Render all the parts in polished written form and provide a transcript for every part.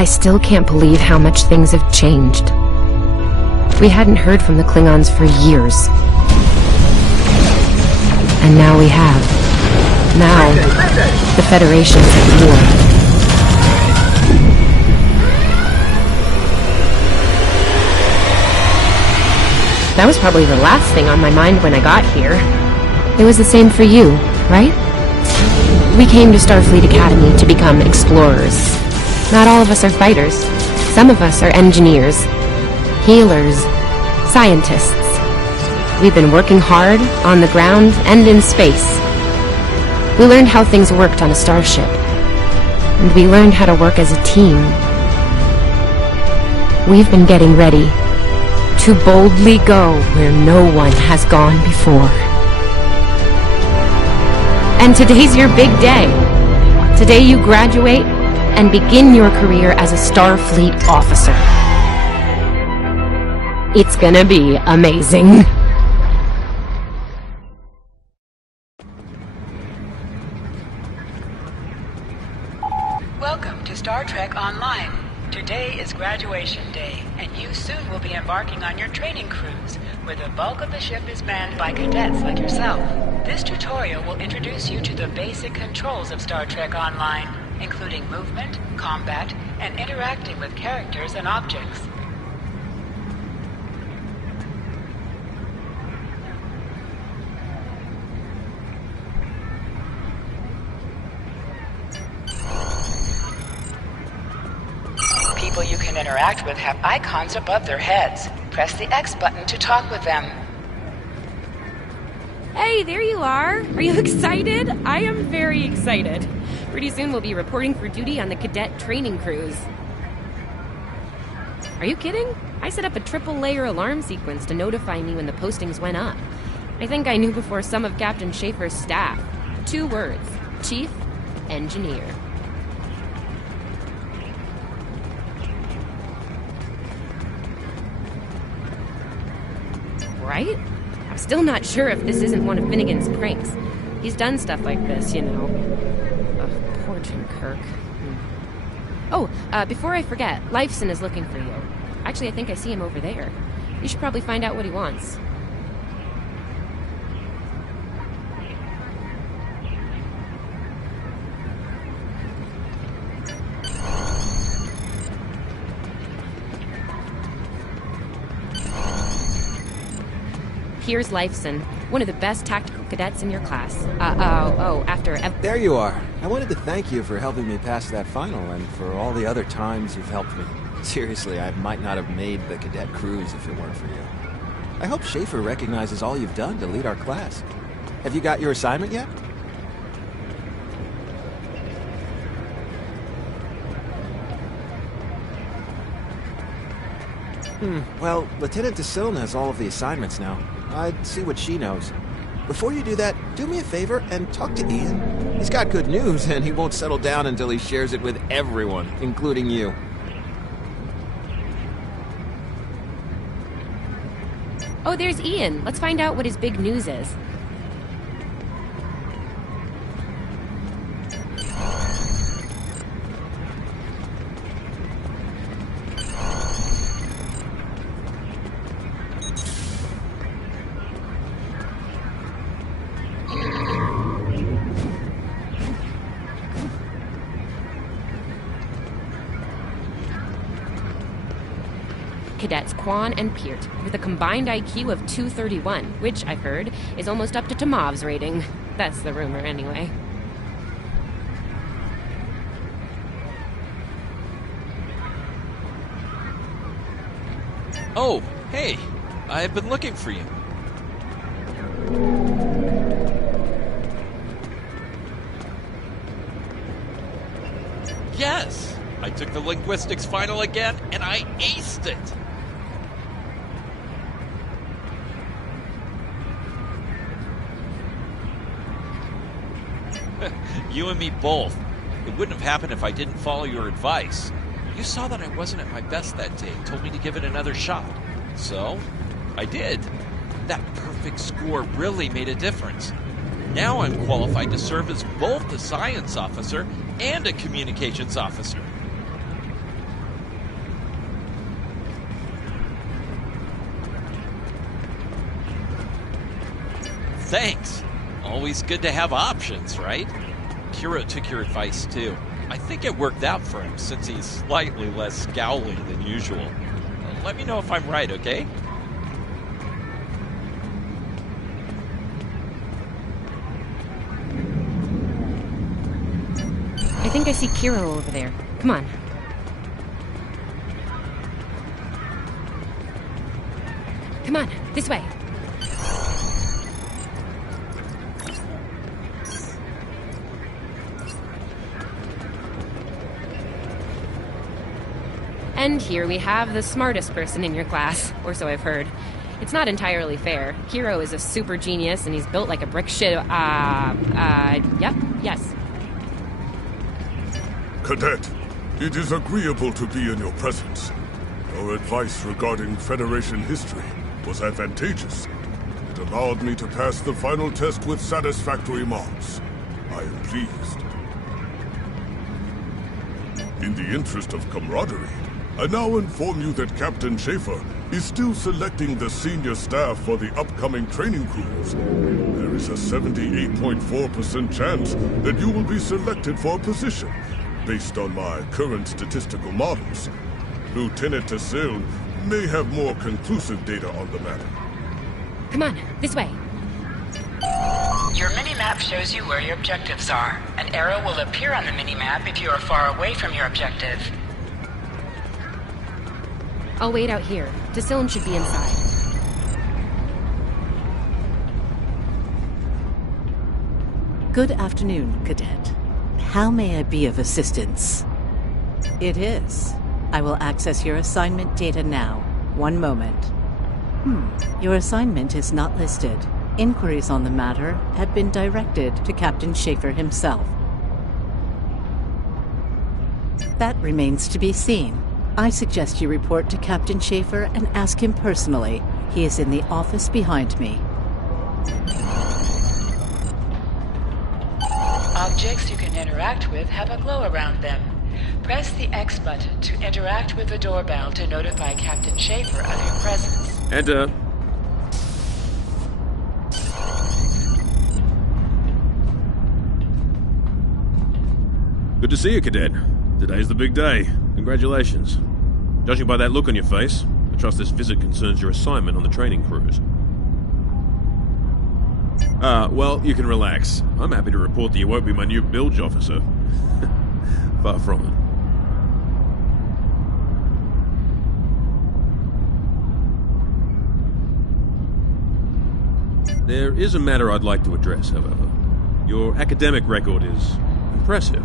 I still can't believe how much things have changed. We hadn't heard from the Klingons for years. And now we have. Now, the Federation's at war. That was probably the last thing on my mind when I got here. It was the same for you, right? We came to Starfleet Academy to become explorers. Not all of us are fighters. Some of us are engineers, healers, scientists. We've been working hard, on the ground, and in space. We learned how things worked on a starship. And we learned how to work as a team. We've been getting ready to boldly go where no one has gone before. And today's your big day. Today you graduate and begin your career as a Starfleet officer. It's gonna be amazing. Welcome to Star Trek Online. Today is graduation day, and you soon will be embarking on your training cruise, where the bulk of the ship is manned by cadets like yourself. This tutorial will introduce you to the basic controls of Star Trek Online, including movement, combat, and interacting with characters and objects. People you can interact with have icons above their heads. Press the X button to talk with them. Hey, there you are! Are you excited? I am very excited. Pretty soon we'll be reporting for duty on the cadet training cruise. Are you kidding? I set up a triple-layer alarm sequence to notify me when the postings went up. I think I knew before some of Captain Schaefer's staff. 2 words. Chief Engineer. Right? I'm still not sure if this isn't one of Finnegan's pranks. He's done stuff like this, you know. Ugh, poor Jim Kirk. Oh, before I forget, Lifeson is looking for you. Actually, I think I see him over there. You should probably find out what he wants. Here's Lifeson, one of the best tactical cadets in your class. There you are. I wanted to thank you for helping me pass that final and for all the other times you've helped me. Seriously, I might not have made the cadet cruise if it weren't for you. I hope Schaefer recognizes all you've done to lead our class. Have you got your assignment yet? Well, Lieutenant DeSilne has all of the assignments now. I'd see what she knows. Before you do that, do me a favor and talk to Ian. He's got good news, and he won't settle down until he shares it with everyone, including you. Oh, there's Ian. Let's find out what his big news is. Cadets Kwan and Peart, with a combined IQ of 231, which, I've heard, is almost up to Tomov's rating. That's the rumor, anyway. Oh, hey! I've been looking for you. Yes! I took the linguistics final again, and I aced it! You and me both. It wouldn't have happened if I didn't follow your advice. You saw that I wasn't at my best that day and told me to give it another shot. So, I did. That perfect score really made a difference. Now I'm qualified to serve as both a science officer and a communications officer. Thanks. Always good to have options, right? Kiro took your advice too. I think it worked out for him since he's slightly less scowly than usual. Let me know if I'm right, okay? I think I see Kiro over there. Come on. Come on, this way. And here we have the smartest person in your class, or so I've heard. It's not entirely fair. Kiro is a super genius, and he's built like a brick shit. Yep, yes. Cadet, it is agreeable to be in your presence. Your advice regarding Federation history was advantageous. It allowed me to pass the final test with satisfactory marks. I am pleased. In the interest of camaraderie, I now inform you that Captain Schaefer is still selecting the senior staff for the upcoming training cruise. There is a 78.4% chance that you will be selected for a position, based on my current statistical models. Lieutenant Tassil may have more conclusive data on the matter. Come on, this way. Your mini-map shows you where your objectives are. An arrow will appear on the mini-map if you are far away from your objective. I'll wait out here. Tassilin should be inside. Good afternoon, Cadet. How may I be of assistance? It is. I will access your assignment data now. One moment. Your assignment is not listed. Inquiries on the matter have been directed to Captain Schaefer himself. That remains to be seen. I suggest you report to Captain Schaefer and ask him personally. He is in the office behind me. Objects you can interact with have a glow around them. Press the X button to interact with the doorbell to notify Captain Schaefer of your presence. Enter. Good to see you, Cadet. Today's the big day. Congratulations. Judging by that look on your face, I trust this visit concerns your assignment on the training cruise. Well, you can relax. I'm happy to report that you won't be my new bilge officer. Far from it. There is a matter I'd like to address, however. Your academic record is impressive,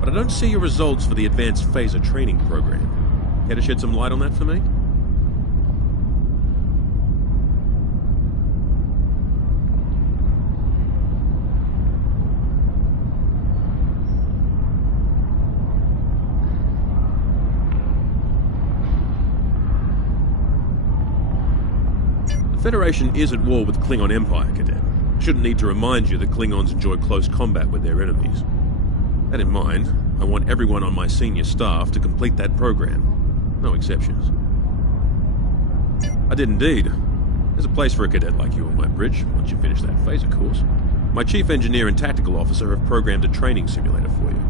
but I don't see your results for the Advanced Phaser training program. Care to shed some light on that for me? The Federation is at war with the Klingon Empire, Cadet. I shouldn't need to remind you that Klingons enjoy close combat with their enemies. That in mind, I want everyone on my senior staff to complete that program. No exceptions. I did indeed. There's a place for a cadet like you on my bridge, once you finish that phaser course. My chief engineer and tactical officer have programmed a training simulator for you.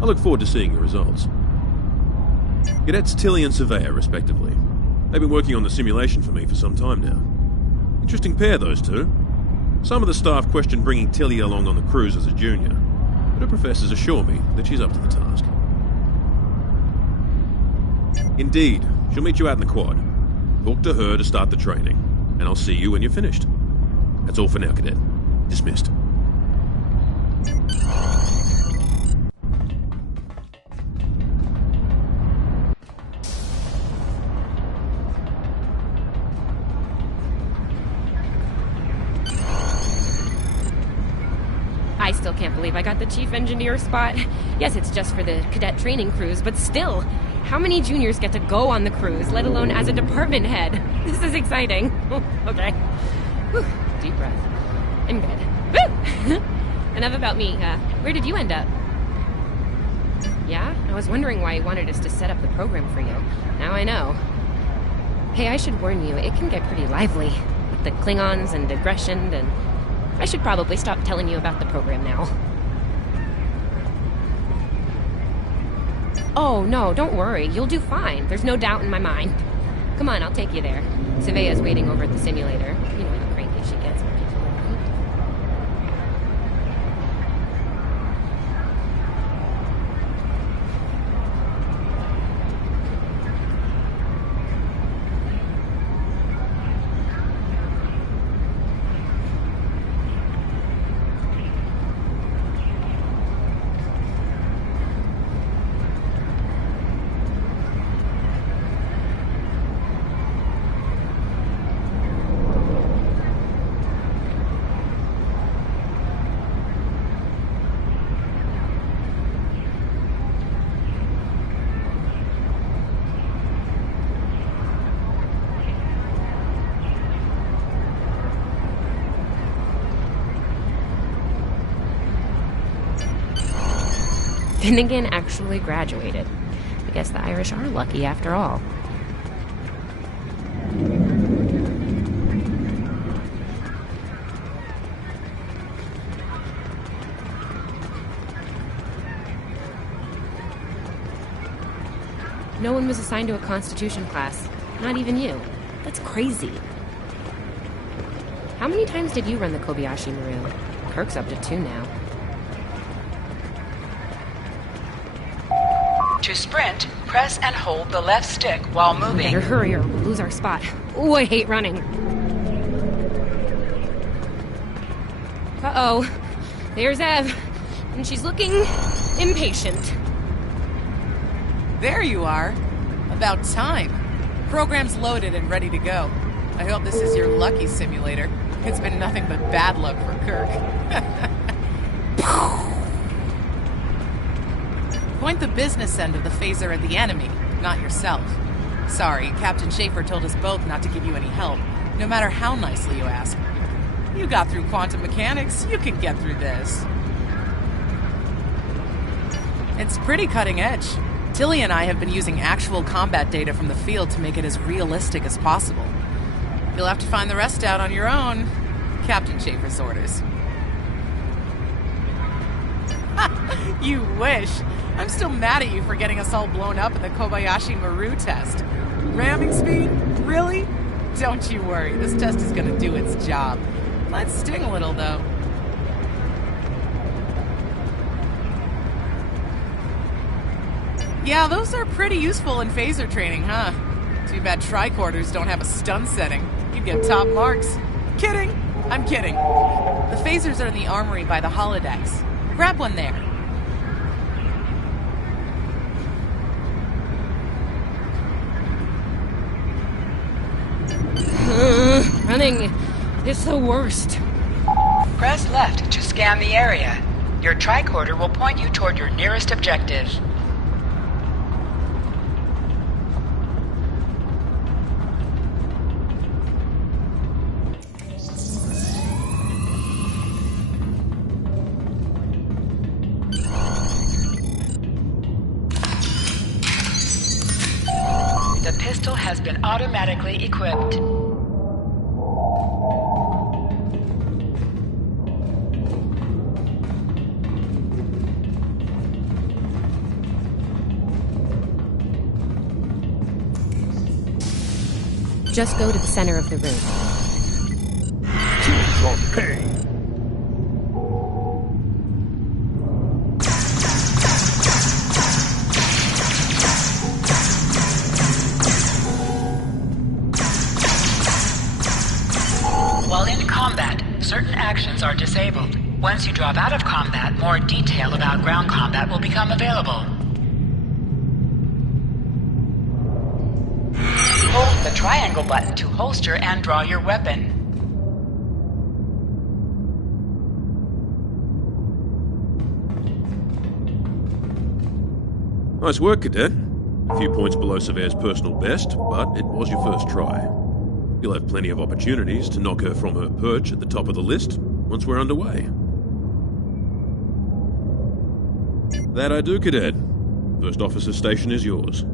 I look forward to seeing your results. Cadets Tilly and Surveyor, respectively. They've been working on the simulation for me for some time now. Interesting pair, those two. Some of the staff question bringing Tilly along on the cruise as a junior, but her professors assure me that she's up to the task. Indeed, she'll meet you out in the quad. Talk to her to start the training, and I'll see you when you're finished. That's all for now, Cadet. Dismissed. I still can't believe I got the chief engineer spot. Yes, it's just for the cadet training cruise, but still, how many juniors get to go on the cruise, let alone as a department head? This is exciting. Okay. Whew. Deep breath. I'm good. Woo! Enough about me. Where did you end up? Yeah? I was wondering why you wanted us to set up the program for you. Now I know. Hey, I should warn you, it can get pretty lively. With the Klingons and aggression and... I should probably stop telling you about the program now. Oh, no, don't worry. You'll do fine. There's no doubt in my mind. Come on, I'll take you there. Savea's waiting over at the simulator. You know how cranky she gets when people are around. Finnegan actually graduated. I guess the Irish are lucky after all. No one was assigned to a Constitution class. Not even you. That's crazy. How many times did you run the Kobayashi Maru? Kirk's up to 2 now. To sprint, press and hold the left stick while moving. Better hurry or we'll lose our spot. Ooh, I hate running. Uh-oh. There's Ev. And she's looking impatient. There you are. About time. Program's loaded and ready to go. I hope this is your lucky simulator. It's been nothing but bad luck for Kirk. Point the business end of the phaser at the enemy, not yourself. Sorry, Captain Schaefer told us both not to give you any help, no matter how nicely you ask. You got through quantum mechanics, you can get through this. It's pretty cutting edge. Tilly and I have been using actual combat data from the field to make it as realistic as possible. You'll have to find the rest out on your own. Captain Schaefer's orders. You wish. I'm still mad at you for getting us all blown up in the Kobayashi Maru test. Ramming speed? Really? Don't you worry, this test is gonna do its job. Might sting a little, though. Yeah, those are pretty useful in phaser training, huh? Too bad tricorders don't have a stun setting. You'd get top marks. Kidding! I'm kidding. The phasers are in the armory by the holodecks. Grab one there. Running is the worst. Press left to scan the area. Your tricorder will point you toward your nearest objective. The pistol has been automatically equipped. Just go to the center of the room. Choose your pain. While in combat, certain actions are disabled. Once you drop out of combat, more detail about ground combat will become available. Hold the triangle button to holster and draw your weapon. Nice work, Cadet. A few points below Severe's personal best, but it was your first try. You'll have plenty of opportunities to knock her from her perch at the top of the list once we're underway. That I do, Cadet. First officer station is yours.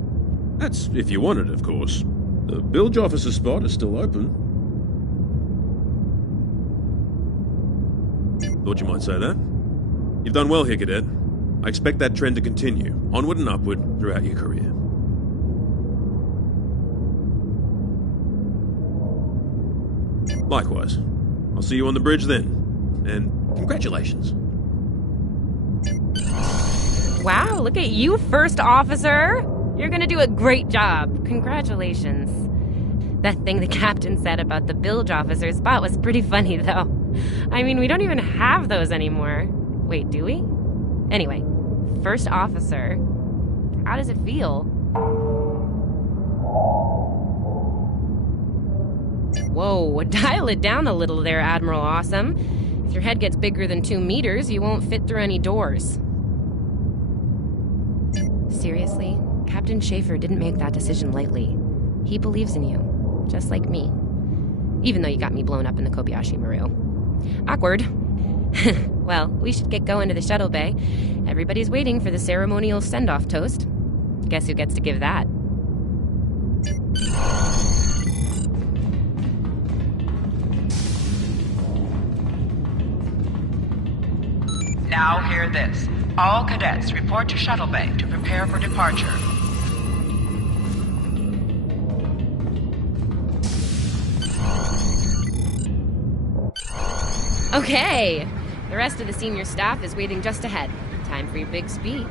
That's if you want it, of course. The bilge officer spot is still open. Thought you might say that. You've done well here, Cadet. I expect that trend to continue, onward and upward, throughout your career. Likewise. I'll see you on the bridge then. And congratulations. Wow, look at you, First Officer! You're gonna do a great job. Congratulations. That thing the captain said about the bilge officer spot was pretty funny, though. I mean, we don't even have those anymore. Wait, do we? Anyway, First Officer, how does it feel? Whoa, dial it down a little there, Admiral Awesome. If your head gets bigger than 2 meters, you won't fit through any doors. Seriously, Captain Schaefer didn't make that decision lightly. He believes in you, just like me. Even though you got me blown up in the Kobayashi Maru. Awkward. Well, we should get going to the shuttle bay. Everybody's waiting for the ceremonial send-off toast. Guess who gets to give that? Now hear this. All cadets report to shuttle bay to prepare for departure. Okay! The rest of the senior staff is waiting just ahead. Time for your big speech.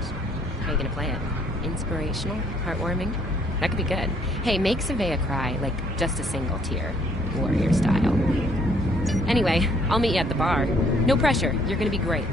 How are you gonna play it? Inspirational? Heartwarming? That could be good. Hey, make Savea cry, like just a single tear. Warrior style. Anyway, I'll meet you at the bar. No pressure, you're gonna be great.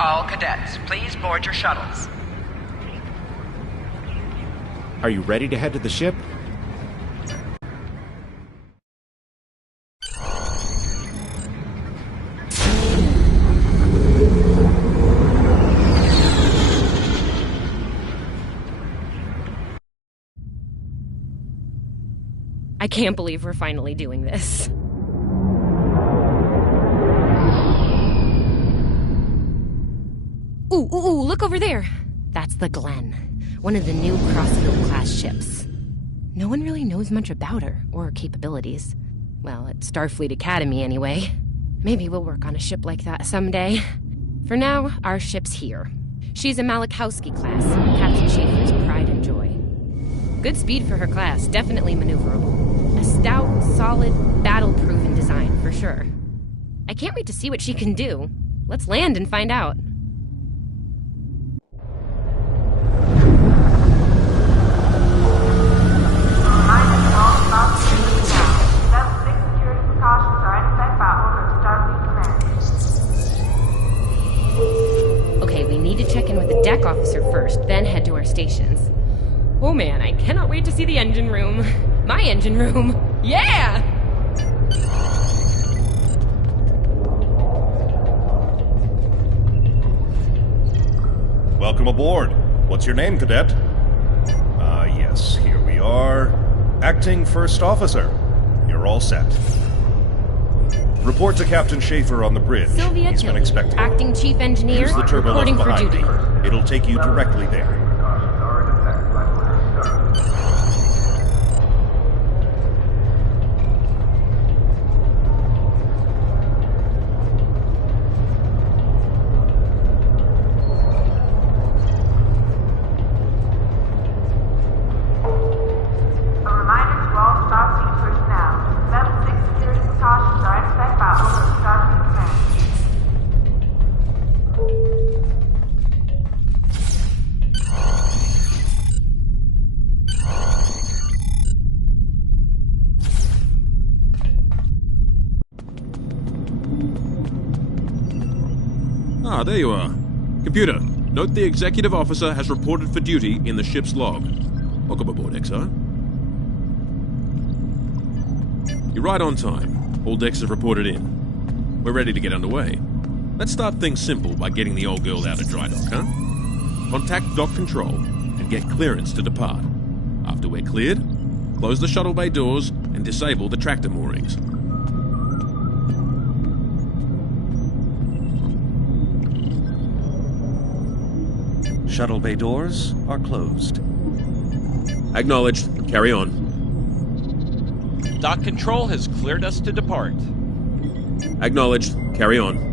All cadets, please board your shuttles. Are you ready to head to the ship? I can't believe we're finally doing this. Ooh, look over there! That's the Glen, one of the new Crossfield-class ships. No one really knows much about her, or her capabilities. Well, at Starfleet Academy, anyway. Maybe we'll work on a ship like that someday. For now, our ship's here. She's a Malachowski class, Captain Schaefer's pride and joy. Good speed for her class, definitely maneuverable. A stout, solid, battle-proven design, for sure. I can't wait to see what she can do. Let's land and find out. Okay, we need to check in with the deck officer first, then head to our stations. Oh man, I cannot wait to see the engine room. My engine room. Yeah! Welcome aboard. What's your name, Cadet? Yes, here we are. Acting First Officer. You're all set. Report to Captain Schaefer on the bridge. Sylvia He's been Tilly, expecting. Acting Chief Engineer, Use the turbo lift reporting for behind duty. me. It'll take you directly there. there you are. Computer, note the executive officer has reported for duty in the ship's log. Welcome aboard, XO. You're right on time. All decks have reported in. We're ready to get underway. Let's start things simple by getting the old girl out of dry dock, huh? Contact dock control and get clearance to depart. After we're cleared, close the shuttle bay doors and disable the tractor moorings. Shuttle bay doors are closed. Acknowledged. Carry on. Dock control has cleared us to depart. Acknowledged. Carry on.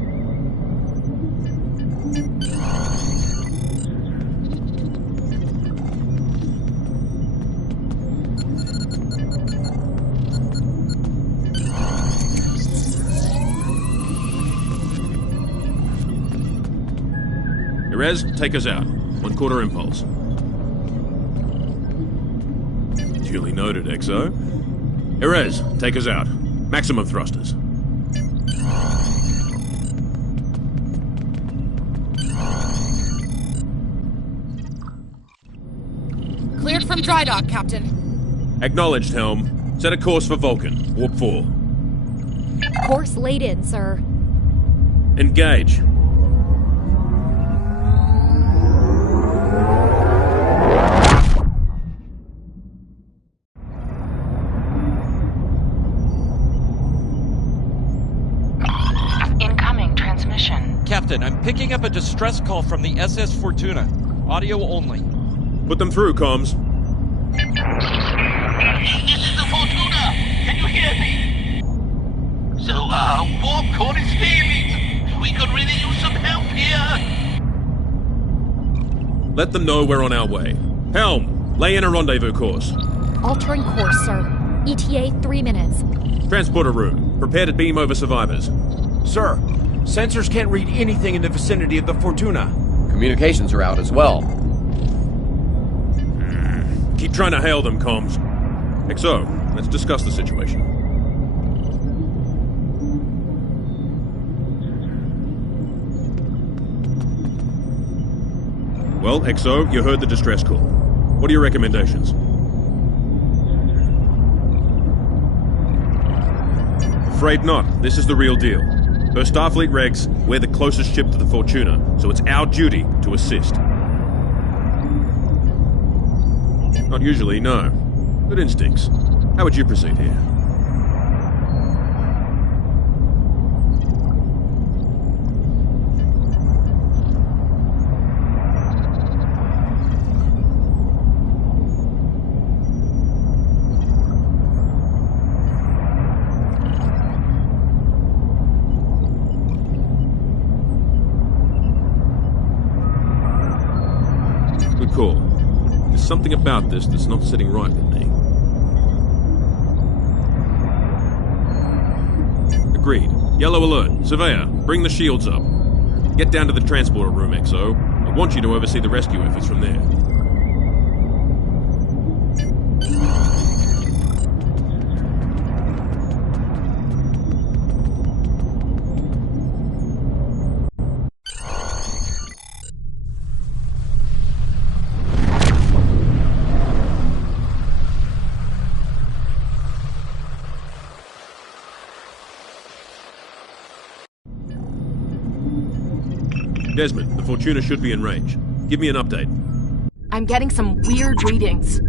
Erez, take us out. 1/4 impulse. Duly noted, XO. Erez, take us out. Maximum thrusters. Cleared from dry dock, Captain. Acknowledged, Helm. Set a course for Vulcan. Warp 4. Course laid in, sir. Engage. Incoming transmission. Captain, I'm picking up a distress call from the SS Fortuna. Audio only. Put them through, comms. This is the Fortuna! Can you hear me? So, warp core is failing. We could really use some help here. Let them know we're on our way. Helm, lay in a rendezvous course. Altering course, sir. ETA 3 minutes. Transporter room. Prepare to beam over survivors. Sir, sensors can't read anything in the vicinity of the Fortuna. Communications are out as well. Keep trying to hail them, comms. XO, let's discuss the situation. Well, XO, you heard the distress call. What are your recommendations? Afraid not. This is the real deal. Per Starfleet regs, we're the closest ship to the Fortuna, so it's our duty to assist. Not usually, no. Good instincts. How would you proceed here? Good call. There's something about this that's not sitting right with me. Agreed. Yellow alert. Surveyor, bring the shields up. Get down to the transporter room, XO. I want you to oversee the rescue efforts from there. Desmond, the Fortuna should be in range. Give me an update. I'm getting some weird readings.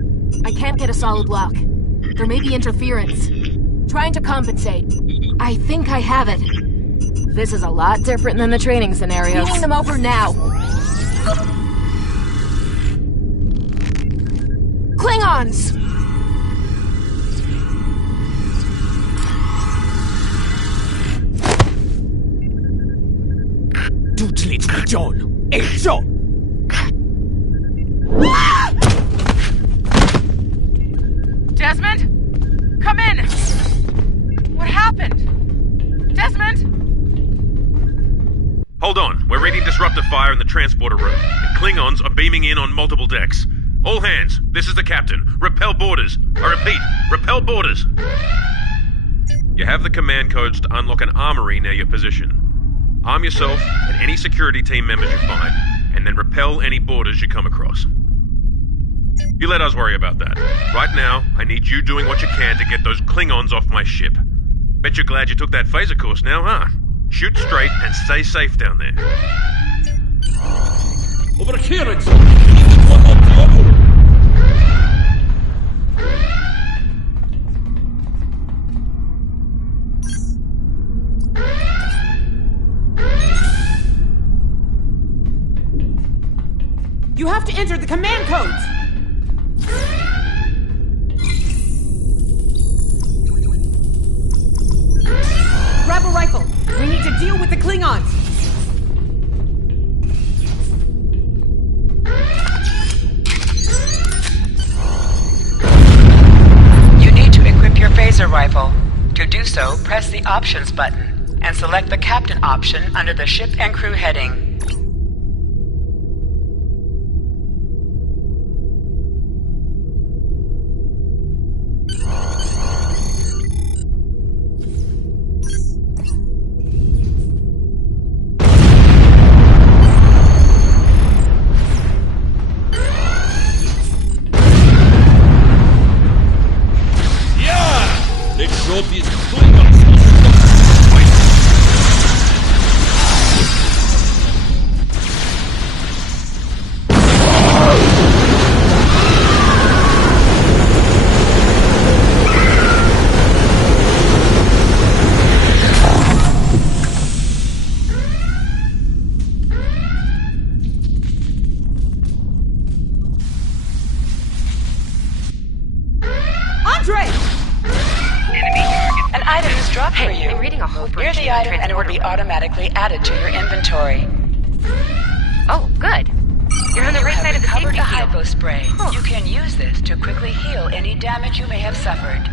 I can't get a solid lock. There may be interference. Trying to compensate. I think I have it. This is a lot different than the training scenarios. Feeding them over now. Klingons! John, XO! Desmond? Come in! What happened? Desmond? Hold on. We're reading disruptive fire in the transporter room. And Klingons are beaming in on multiple decks. All hands, this is the captain. Repel boarders. I repeat, repel boarders. You have the command codes to unlock an armory near your position. Arm yourself and any security team members you find, and then repel any boarders you come across. You let us worry about that. Right now, I need you doing what you can to get those Klingons off my ship. Bet you're glad you took that phaser course now, huh? Shoot straight and stay safe down there. Over here, Exo! You have to enter the command codes! Grab a rifle! We need to deal with the Klingons! You need to equip your phaser rifle. To do so, press the Options button and select the Captain option under the Ship and Crew heading. Automatically added to your inventory. Oh, good. You're on the right side of the safety field. Hypo spray. You can use this to quickly heal any damage you may have suffered.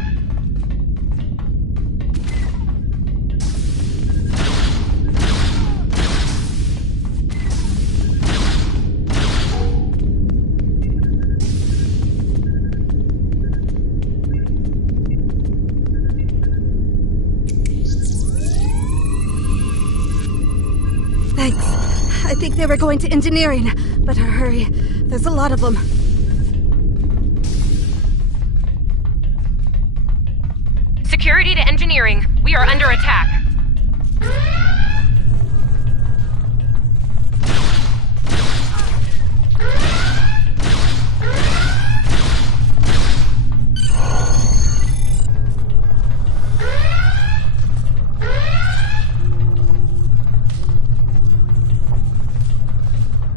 I think they were going to engineering. Better hurry. There's a lot of them. Security to engineering. We are under attack.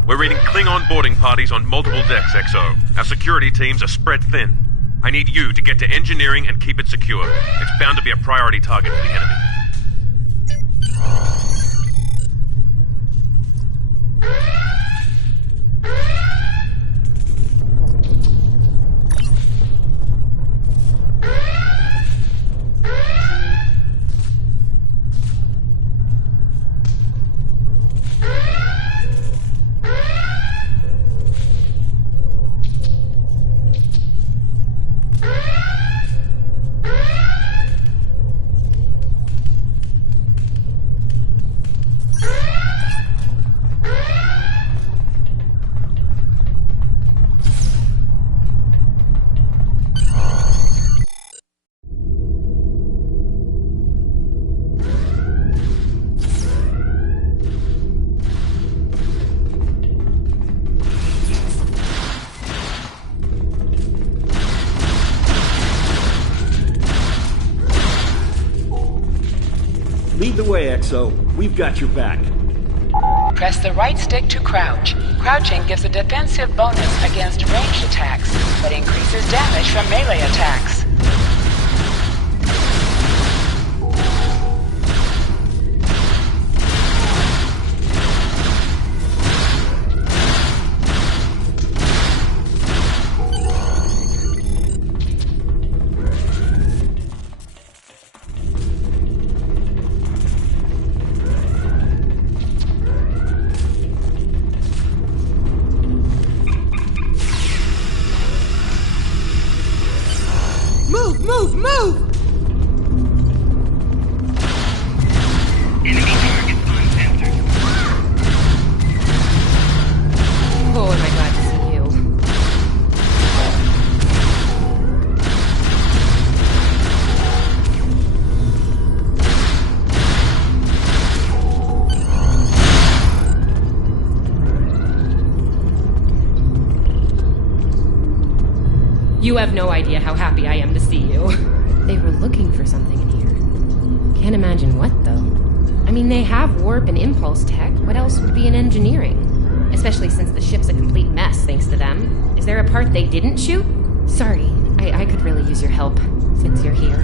We're reading Klingon boarding parties on multiple decks, XO. Our security teams are spread thin. I need you to get to engineering and keep it secure. It's bound to be a priority target for the enemy. Lead the way, XO. We've got your back. Press the right stick to crouch. Crouching gives a defensive bonus against ranged attacks, but increases damage from melee attacks. Move! Move! Enemy targets on sensor. You have no idea how happy I am to see you. They were looking for something in here. Can't imagine what, though. I mean, they have warp and impulse tech. What else would be in engineering? Especially since the ship's a complete mess, thanks to them. Is there a part they didn't shoot? Sorry, I could really use your help, since you're here.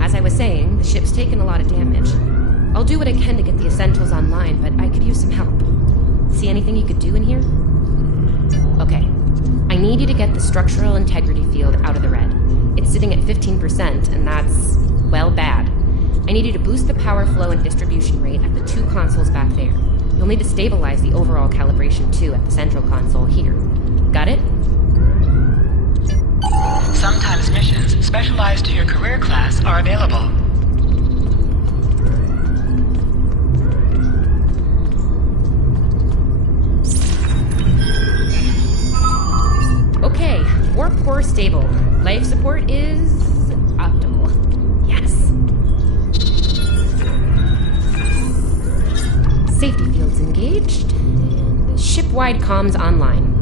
As I was saying, the ship's taken a lot of damage. I'll do what I can to get the essentials online, but I could use some help. See anything you could do in here? Okay. I need you to get the structural integrity field out of the red. It's sitting at 15%, and that's, well, bad. I need you to boost the power flow and distribution rate at the 2 consoles back there. You'll need to stabilize the overall calibration, too, at the central console here. Got it? Sometimes missions specialized to your career class are available. Okay, warp core stable. Life support is optimal. Yes. Safety fields engaged. Ship-wide comms online.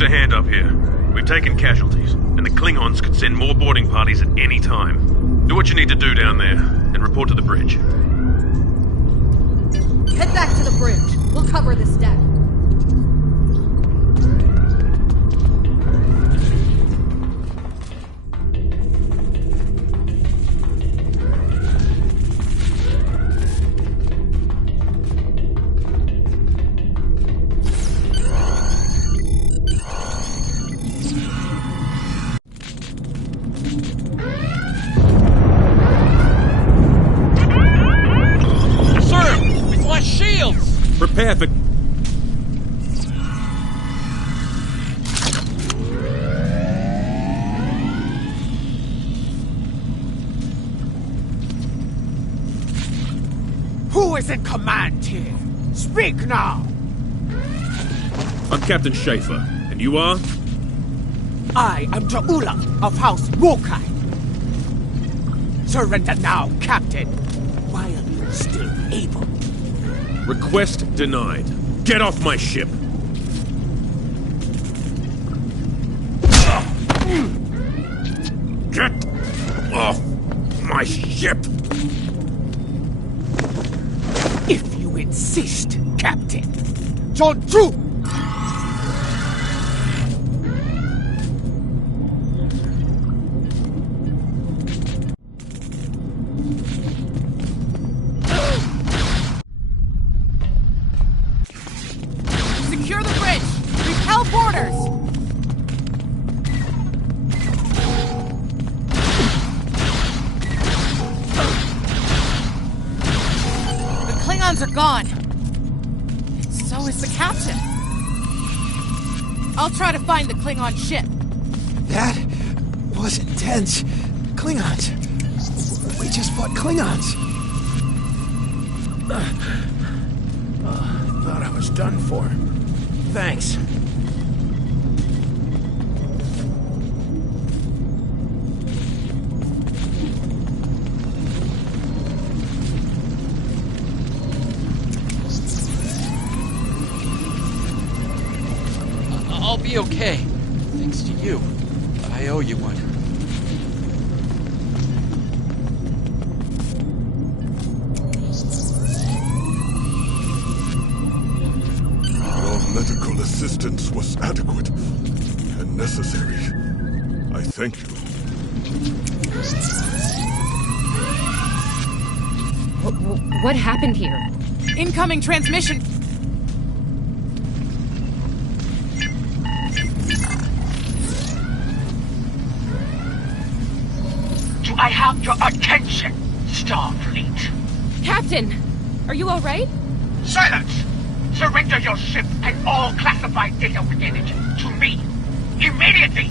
use a hand up here. We've taken casualties, and the Klingons could send more boarding parties at any time. Do what you need to do down there, and report to the bridge. Head back to the bridge. We'll cover this deck. Prepare for... Who is in command here? Speak now! I'm Captain Schaefer, and you are? I am Ta'ula of House Wokai. Surrender now, Captain, while you're still able. Request denied. Get off my ship! Get off my ship! If you insist, Captain. John True! Secure the bridge! Repel boarders! The Klingons are gone. So is the captain. I'll try to find the Klingon ship. That was intense. Klingons. We just fought Klingons. Thought I was done for. Thanks. I'll be okay. Thanks to you. But I owe you one. Your medical assistance was adequate and necessary. I thank you. What happened here? Incoming transmission. Do I have your attention, Starfleet? Captain, are you all right? Silence! Surrender your ship and all classified data within it to me. Immediately!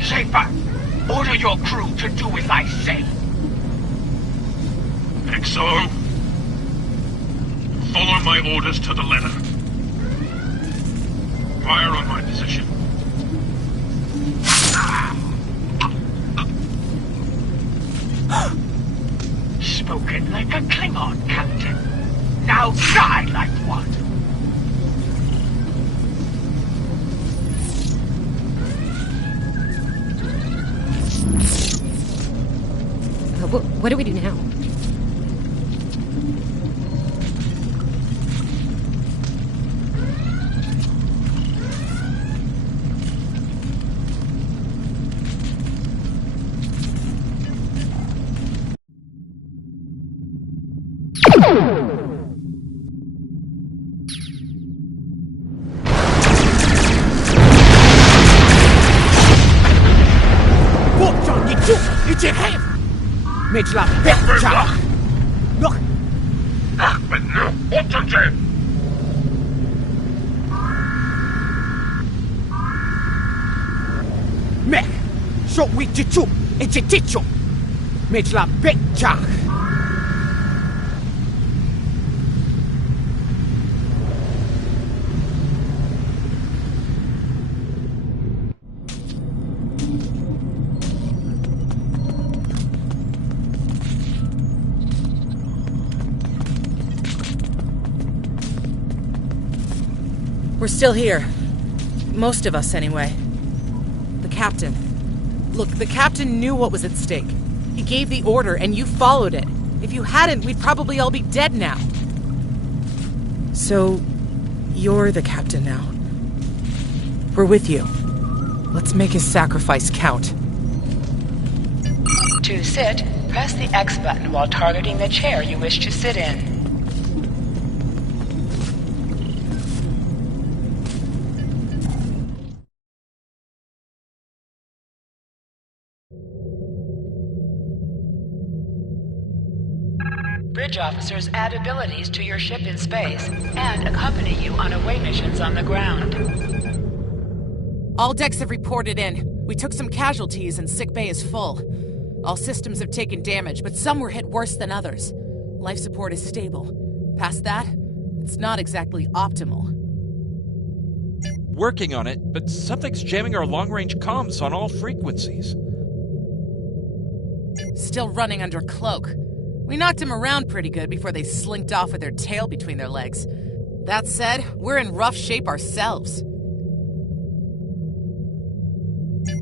Schaefer, order your crew to do as I say. XO, follow my orders to the letter. Fire on my position. Spoken like a Klingon, Captain. Now die like one. What do we do now? Mitchell, Beckjack! Look! But no, what to do? Mech! So we tichu! It's a tichu! Mitchell, Beckjack! We're still here. Most of us, anyway. The captain. Look, the captain knew what was at stake. He gave the order, and you followed it. If you hadn't, we'd probably all be dead now. So, you're the captain now. We're with you. Let's make his sacrifice count. To sit, press the X button while targeting the chair you wish to sit in. Bridge officers add abilities to your ship in space and accompany you on away missions on the ground. All decks have reported in. We took some casualties and sickbay is full. All systems have taken damage, but some were hit worse than others. Life support is stable. Past that, it's not exactly optimal. Working on it, but something's jamming our long-range comms on all frequencies. Still running under cloak. We knocked him around pretty good before they slinked off with their tail between their legs. That said, we're in rough shape ourselves.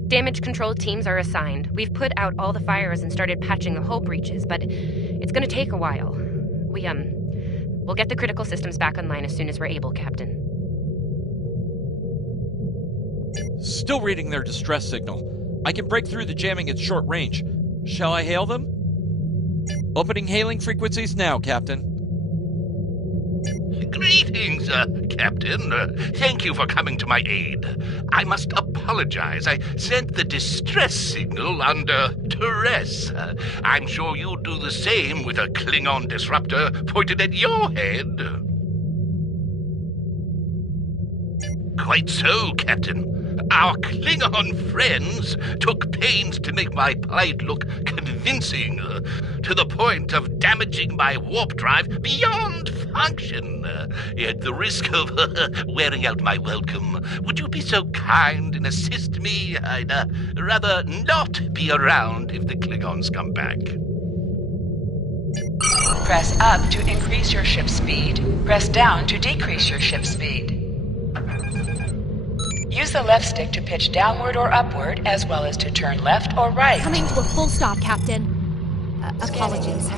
Damage control teams are assigned. We've put out all the fires and started patching the hull breaches, but it's gonna take a while. We'll get the critical systems back online as soon as we're able, Captain. Still reading their distress signal. I can break through the jamming at short range. Shall I hail them? Opening hailing frequencies now, Captain. Greetings, Captain. Thank you for coming to my aid. I must apologize. I sent the distress signal under duress. I'm sure you'll do the same with a Klingon disruptor pointed at your head. Quite so, Captain. Our Klingon friends took pains to make my plight look convincing, to the point of damaging my warp drive beyond function. At the risk of wearing out my welcome, would you be so kind and assist me? I'd rather not be around if the Klingons come back. Press up to increase your ship speed. Press down to decrease your ship speed. Use the left stick to pitch downward or upward, as well as to turn left or right. Coming to a full stop, Captain. Apologies.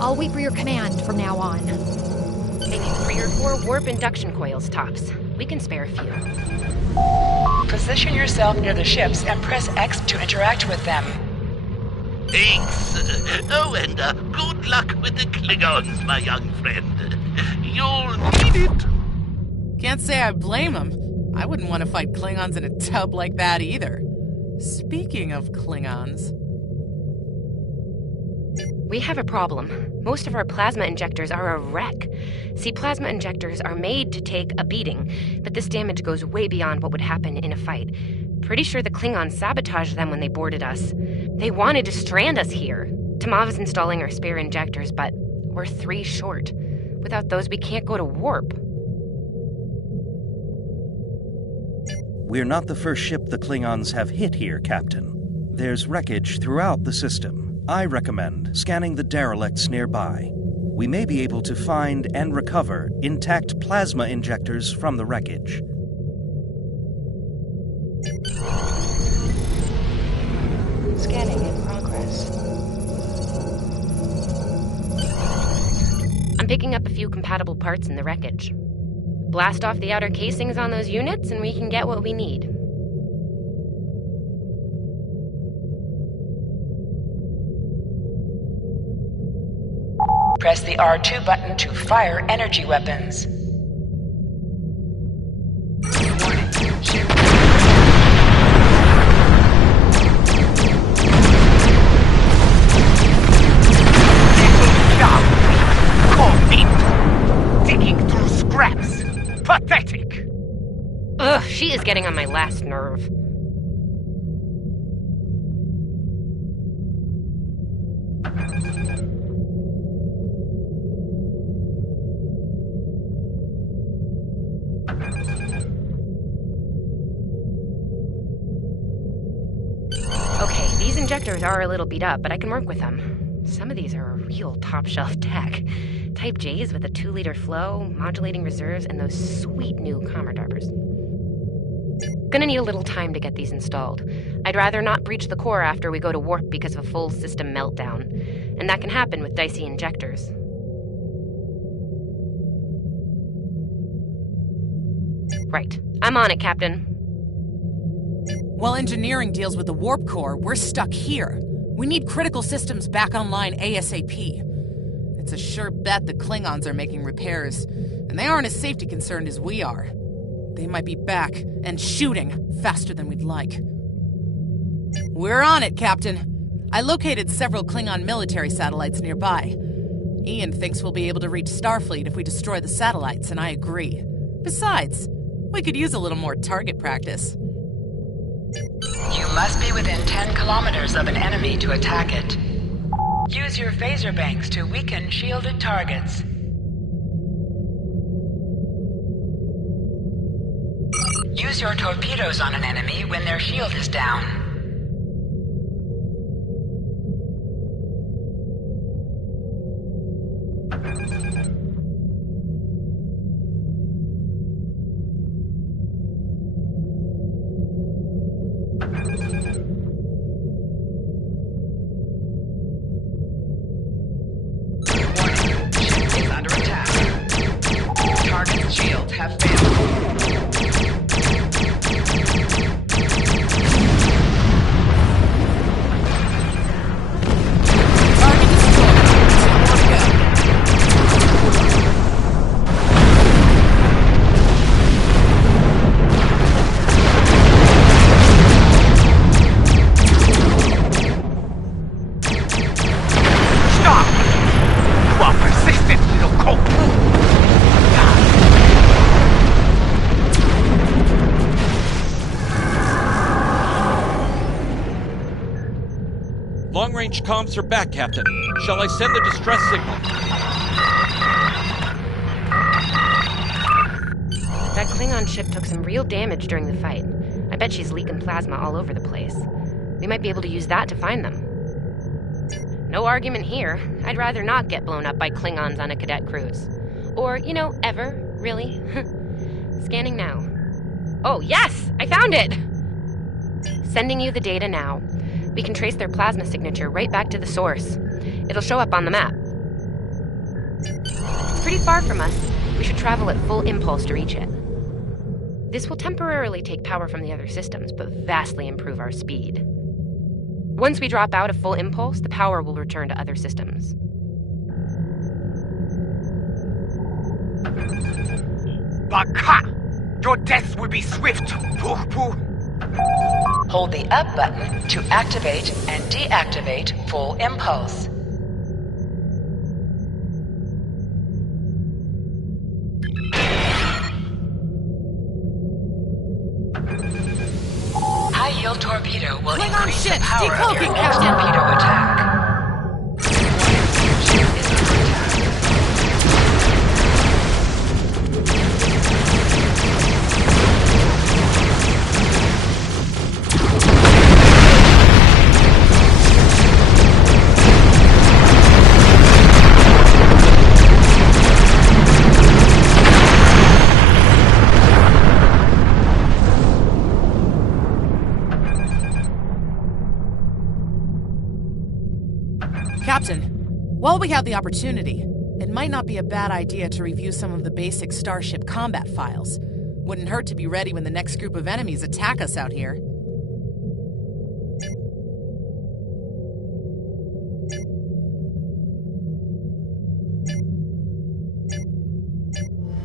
I'll wait for your command from now on. Maybe 3 or 4 warp induction coils, tops. We can spare a few. Position yourself near the ships and press X to interact with them. Thanks. Oh, and good luck with the Klingons, my young friend. You'll need it. Can't say I blame him. I wouldn't want to fight Klingons in a tub like that either. Speaking of Klingons... We have a problem. Most of our plasma injectors are a wreck. See, plasma injectors are made to take a beating, but this damage goes way beyond what would happen in a fight. Pretty sure the Klingons sabotaged them when they boarded us. They wanted to strand us here. Tamav is installing our spare injectors, but we're 3 short. Without those, we can't go to warp. We're not the first ship the Klingons have hit here, Captain. There's wreckage throughout the system. I recommend scanning the derelicts nearby. We may be able to find and recover intact plasma injectors from the wreckage. Scanning in progress. I'm picking up a few compatible parts in the wreckage. Blast off the outer casings on those units and we can get what we need. Press the R2 button to fire energy weapons. Digging through scraps. Pathetic. Ugh, she is getting on my last nerve. Okay, these injectors are a little beat up, but I can work with them. Some of these are real top-shelf tech. Type J's with a 2-liter flow, modulating reserves, and those sweet new Commodarbers. Gonna need a little time to get these installed. I'd rather not breach the core after we go to warp because of a full system meltdown. And that can happen with dicey injectors. Right. I'm on it, Captain. While engineering deals with the warp core, we're stuck here. We need critical systems back online ASAP. It's a sure bet the Klingons are making repairs, and they aren't as safety concerned as we are. They might be back and shooting faster than we'd like. We're on it, Captain. I located several Klingon military satellites nearby. Ian thinks we'll be able to reach Starfleet if we destroy the satellites, and I agree. Besides, we could use a little more target practice. You must be within 10 kilometers of an enemy to attack it. Use your phaser banks to weaken shielded targets. Use your torpedoes on an enemy when their shield is down. Long-range comms are back, Captain. Shall I send the distress signal? That Klingon ship took some real damage during the fight. I bet she's leaking plasma all over the place. We might be able to use that to find them. No argument here. I'd rather not get blown up by Klingons on a cadet cruise. Or, ever, really. Scanning now. Oh, yes! I found it! Sending you the data now. We can trace their plasma signature right back to the source. It'll show up on the map. It's pretty far from us. We should travel at full impulse to reach it. This will temporarily take power from the other systems, but vastly improve our speed. Once we drop out of full impulse, the power will return to other systems. Baka! Your death will be swift, Pooh-Pooh! Hold the up button to activate and deactivate full impulse. High-yield torpedo will increase the power of your next torpedo attack. Captain, while we have the opportunity, it might not be a bad idea to review some of the basic Starship combat files. Wouldn't hurt to be ready when the next group of enemies attack us out here.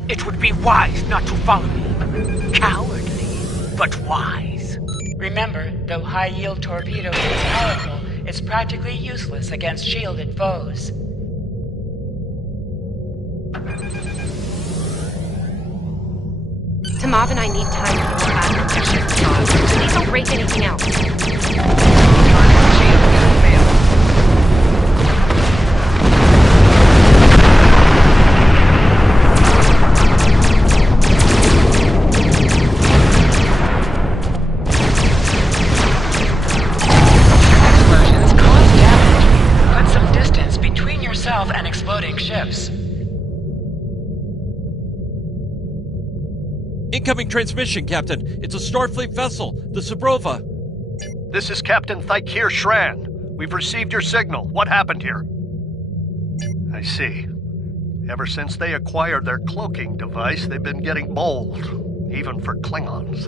It would be wise not to follow me. Cowardly, but wise. Remember, though high-yield torpedo is powerful, it's practically useless against shielded foes. Tamav and I need time to get plasma pressure. Please don't break anything else. And exploding ships. Incoming transmission, Captain. It's a Starfleet vessel, the Sabrova. This is Captain Thykir Shran. We've received your signal. What happened here? I see. Ever since they acquired their cloaking device, they've been getting bold, even for Klingons.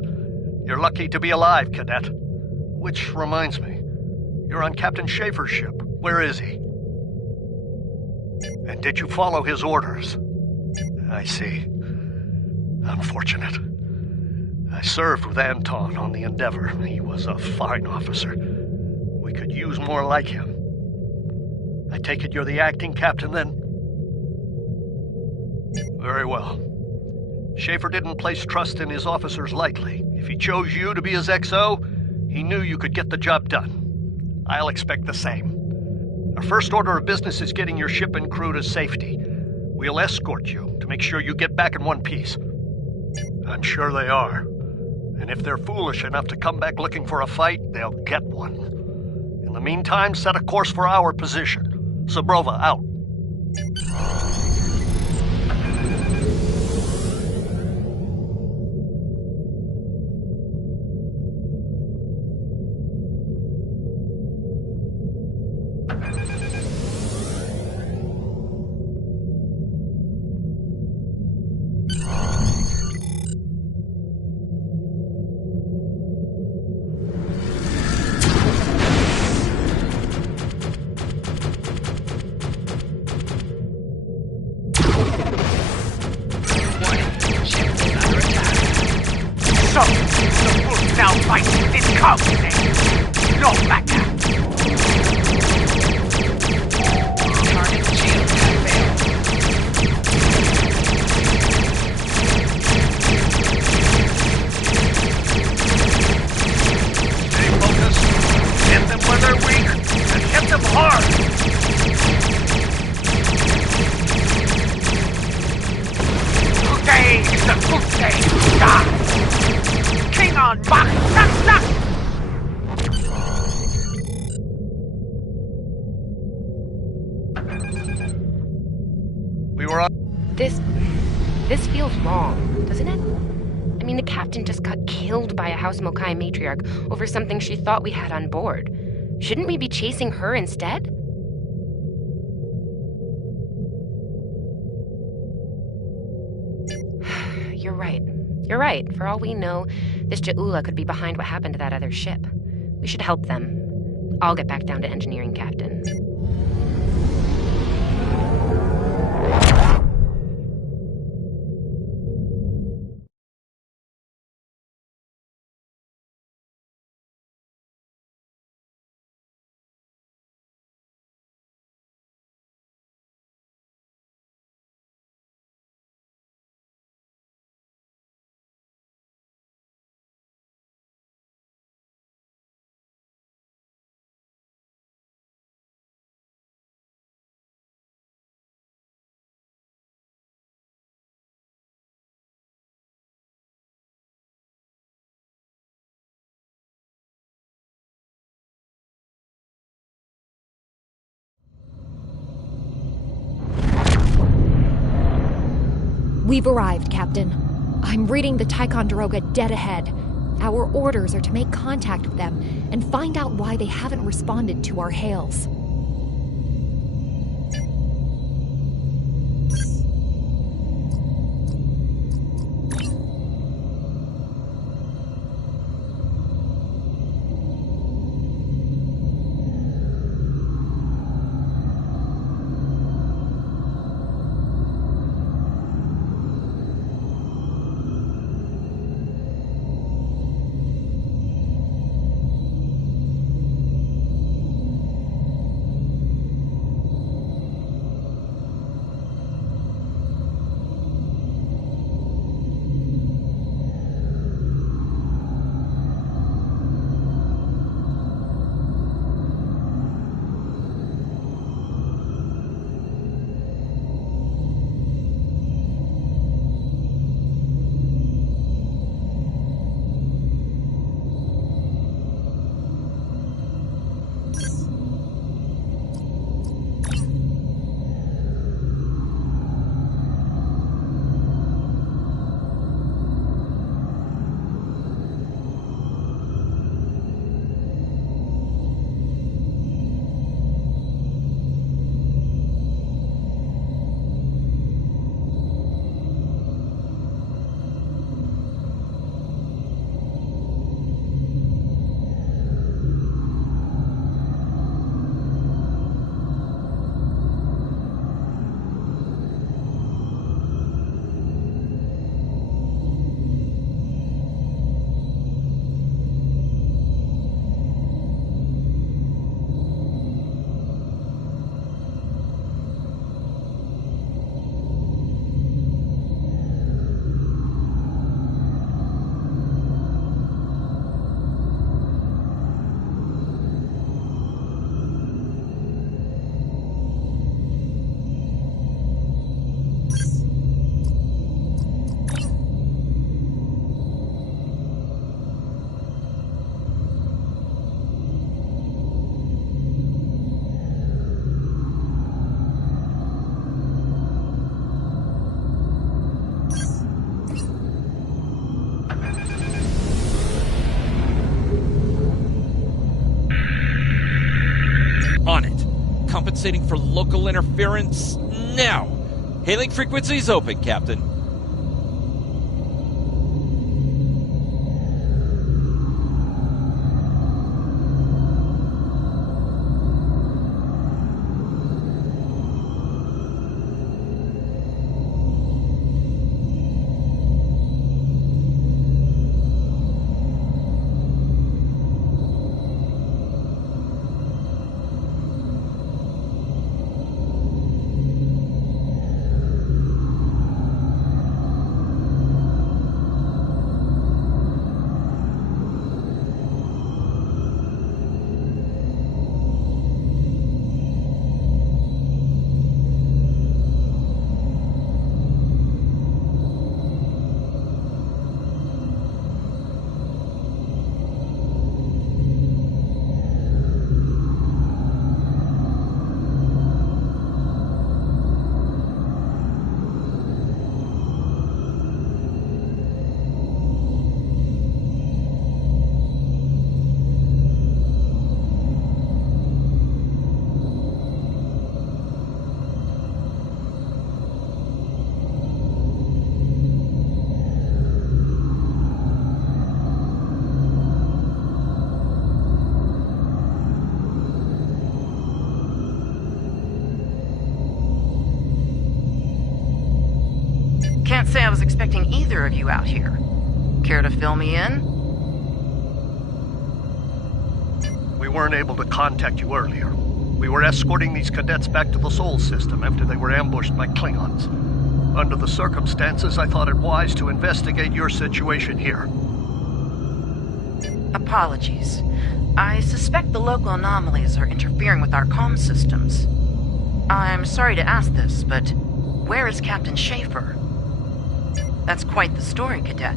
You're lucky to be alive, Cadet. Which reminds me, you're on Captain Schaefer's ship. Where is he? And did you follow his orders? I see. Unfortunate. I served with Anton on the Endeavor. He was a fine officer. We could use more like him. I take it you're the acting captain, then? Very well. Schaefer didn't place trust in his officers lightly. If he chose you to be his XO, he knew you could get the job done. I'll expect the same. Our first order of business is getting your ship and crew to safety. We'll escort you to make sure you get back in one piece. I'm sure they are. And if they're foolish enough to come back looking for a fight, they'll get one. In the meantime, set a course for our position. Sabrova out. So, the full now fight is coming. No matter. Target shield has failed. Stay focused. Hit them where they're weak, and hit them hard. Today is a good day to die. Klingon Mach Nacht! We were on... This feels wrong, doesn't it? I mean, the captain just got killed by a House Mokai matriarch over something she thought we had on board. Shouldn't we be chasing her instead? You're right. You're right. For all we know, this Ja'ula could be behind what happened to that other ship. We should help them. I'll get back down to engineering, Captain. We've arrived, Captain. I'm reading the Ticonderoga dead ahead. Our orders are to make contact with them and find out why they haven't responded to our hails. compensating for local interference now. Hailing frequencies open, Captain. Can't say I was expecting either of you out here. Care to fill me in? We weren't able to contact you earlier. We were escorting these cadets back to the Sol system after they were ambushed by Klingons. Under the circumstances, I thought it wise to investigate your situation here. Apologies. I suspect the local anomalies are interfering with our comm systems. I'm sorry to ask this, but where is Captain Schaefer? That's quite the story, Cadet.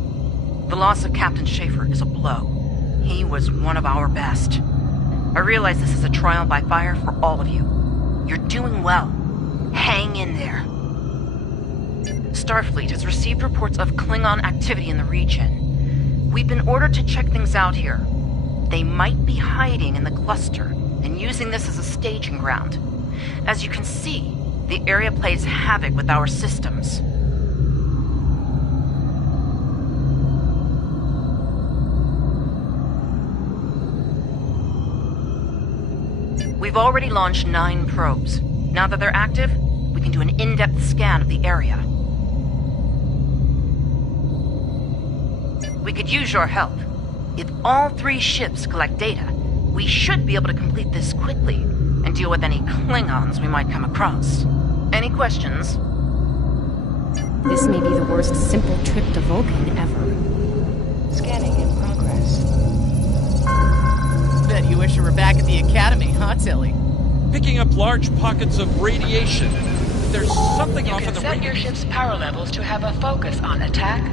The loss of Captain Schaefer is a blow. He was one of our best. I realize this is a trial by fire for all of you. You're doing well. Hang in there. Starfleet has received reports of Klingon activity in the region. We've been ordered to check things out here. They might be hiding in the cluster and using this as a staging ground. As you can see, the area plays havoc with our systems. We've already launched 9 probes. Now that they're active, we can do an in-depth scan of the area. We could use your help. If all 3 ships collect data, we should be able to complete this quickly and deal with any Klingons we might come across. Any questions? This may be the worst simple trip to Vulcan ever. Scanning in progress. Bet you wish you were back at the Academy, huh, Tilly? Picking up large pockets of radiation. There's something off You in can the set your ship's power levels to have a focus on attack,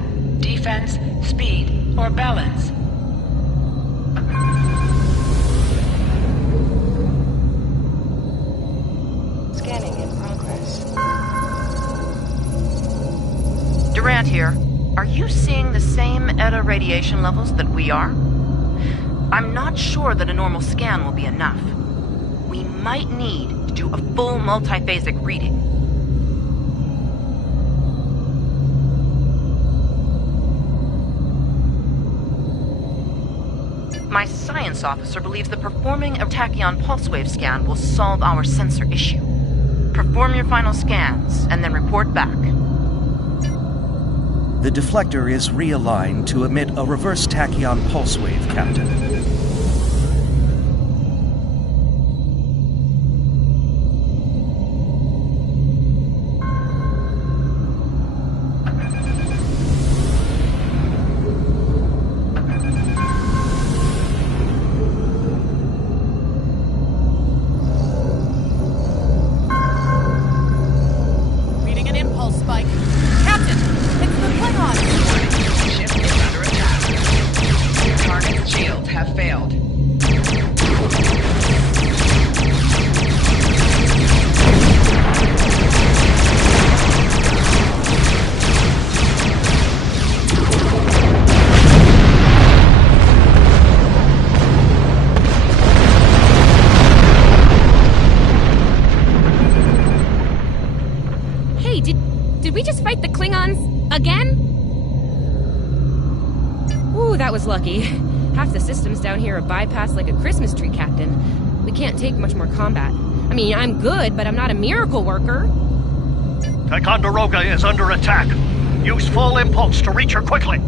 defense, speed, or balance. Scanning in progress. Durant here. Are you seeing the same ETA radiation levels that we are? I'm not sure that a normal scan will be enough. We might need to do a full multiphasic reading. My science officer believes that performing a tachyon pulse wave scan will solve our sensor issue. Perform your final scans and then report back. The deflector is realigned to emit a reverse tachyon pulse wave, Captain. Reading an impulse spike. Captain, it's the Klingons! Ship is under attack. Target's shields have failed. that was lucky. Half the systems down here are bypassed like a Christmas tree, Captain. We can't take much more combat. I mean, I'm good, but I'm not a miracle worker. Ticonderoga is under attack. Use full impulse to reach her quickly.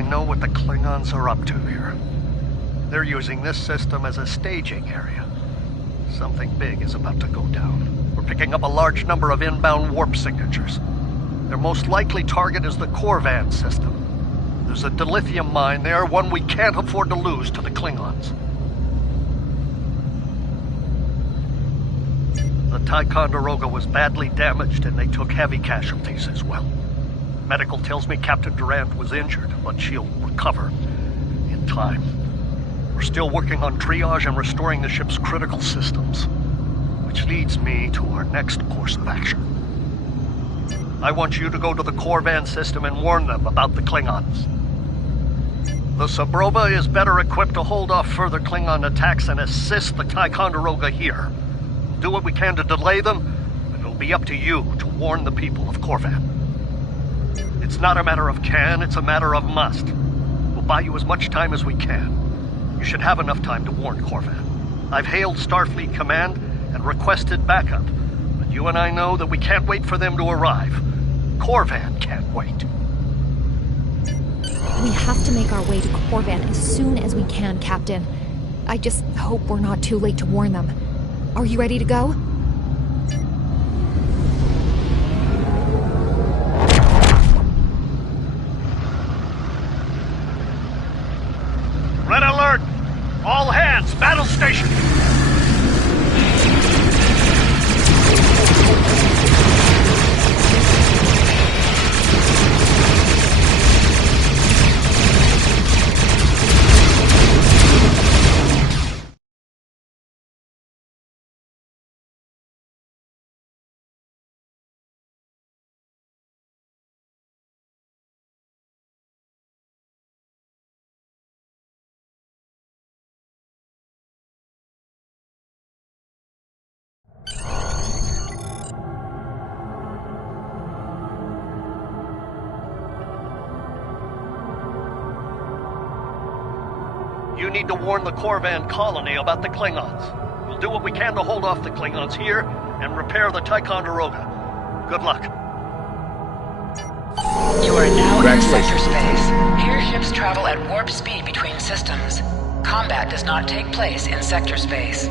I know what the Klingons are up to here. They're using this system as a staging area. Something big is about to go down. We're picking up a large number of inbound warp signatures. Their most likely target is the Corvan system. There's a dilithium mine there, one we can't afford to lose to the Klingons. The Ticonderoga was badly damaged and they took heavy casualties as well. Medical tells me Captain Durant was injured, but she'll recover in time. We're still working on triage and restoring the ship's critical systems, which leads me to our next course of action. I want you to go to the Corvan system and warn them about the Klingons. The Sabrova is better equipped to hold off further Klingon attacks and assist the Ticonderoga here. We'll do what we can to delay them, but it'll be up to you to warn the people of Corvan. It's not a matter of can, it's a matter of must. We'll buy you as much time as we can. You should have enough time to warn Corvan. I've hailed Starfleet Command and requested backup, but you and I know that we can't wait for them to arrive. Corvan can't wait. We have to make our way to Corvan as soon as we can, Captain. I just hope we're not too late to warn them. Are you ready to go? Red alert! All hands, battle station! you need to warn the Corvan colony about the Klingons. We'll do what we can to hold off the Klingons here and repair the Ticonderoga. Good luck. You are now in sector space. Here ships travel at warp speed between systems. Combat does not take place in sector space.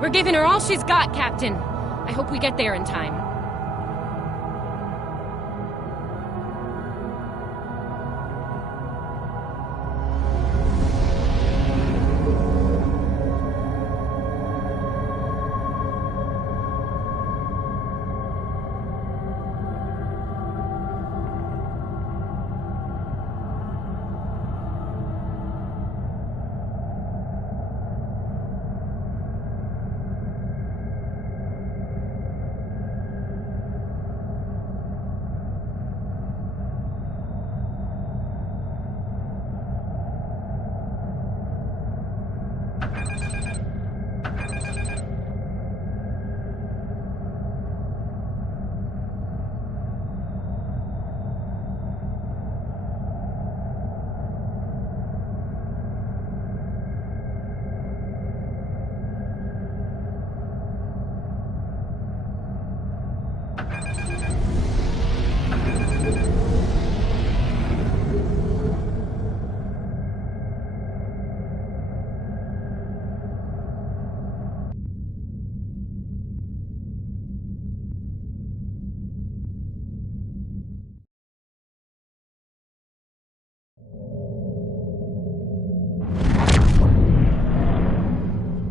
We're giving her all she's got, Captain. I hope we get there in time.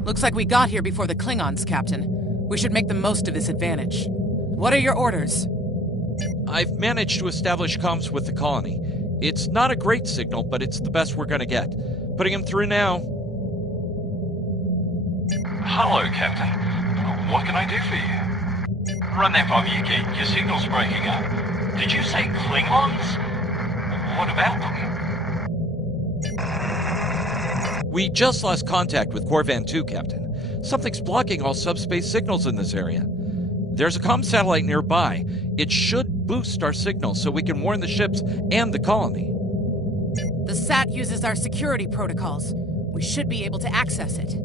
Looks like we got here before the Klingons, Captain. We should make the most of this advantage. What are your orders? I've managed to establish comms with the colony. It's not a great signal, but it's the best we're gonna get. Putting him through now. Hello, Captain. What can I do for you? Run that by me again. Your signal's breaking up. Did you say Klingons? What about them? We just lost contact with Corvan 2, Captain. Something's blocking all subspace signals in this area. There's a comm satellite nearby. It should boost our signal so we can warn the ships and the colony. The SAT uses our security protocols. We should be able to access it.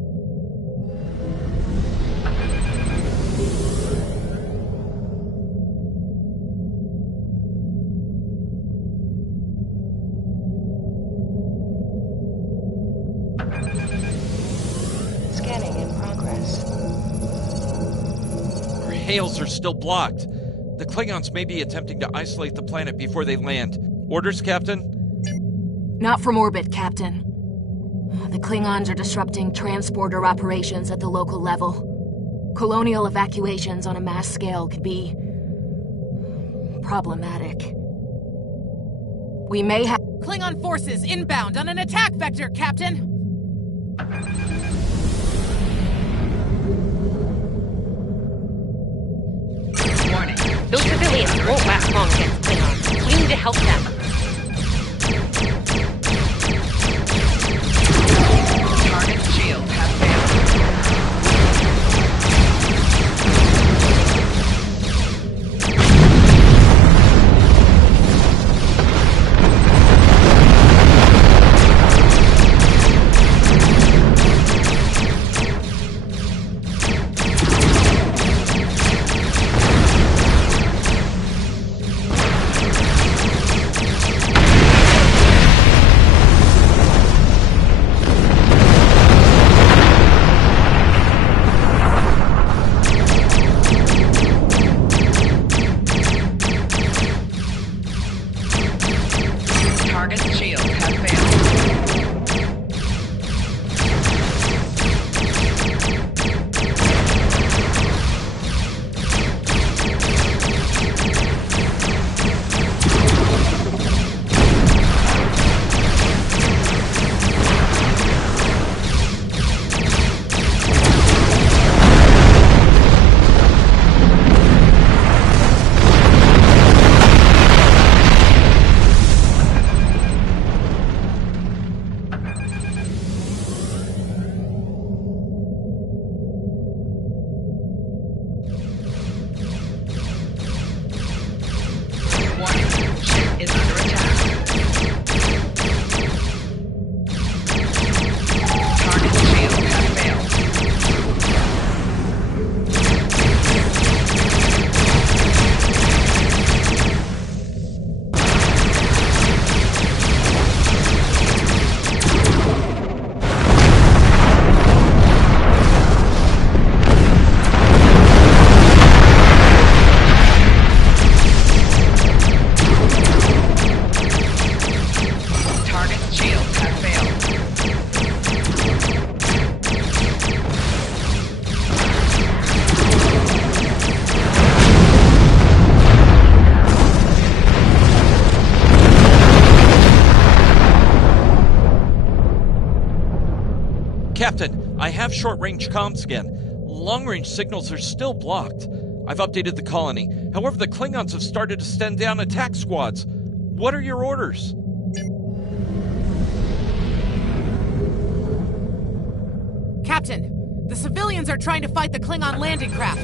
Scanning in progress. Our hails are still blocked. The Klingons may be attempting to isolate the planet before they land. Orders, Captain? Not from orbit, Captain. The Klingons are disrupting transporter operations at the local level. Colonial evacuations on a mass scale could be problematic. We may have... Klingon forces inbound on an attack vector, Captain! Warning. Those civilians won't last long against Klingons. We need to help them. Target's shield has failed. Captain, I have short-range comms again. Long-range signals are still blocked. I've updated the colony. However, the Klingons have started to send down attack squads. What are your orders? Captain, the civilians are trying to fight the Klingon landing craft.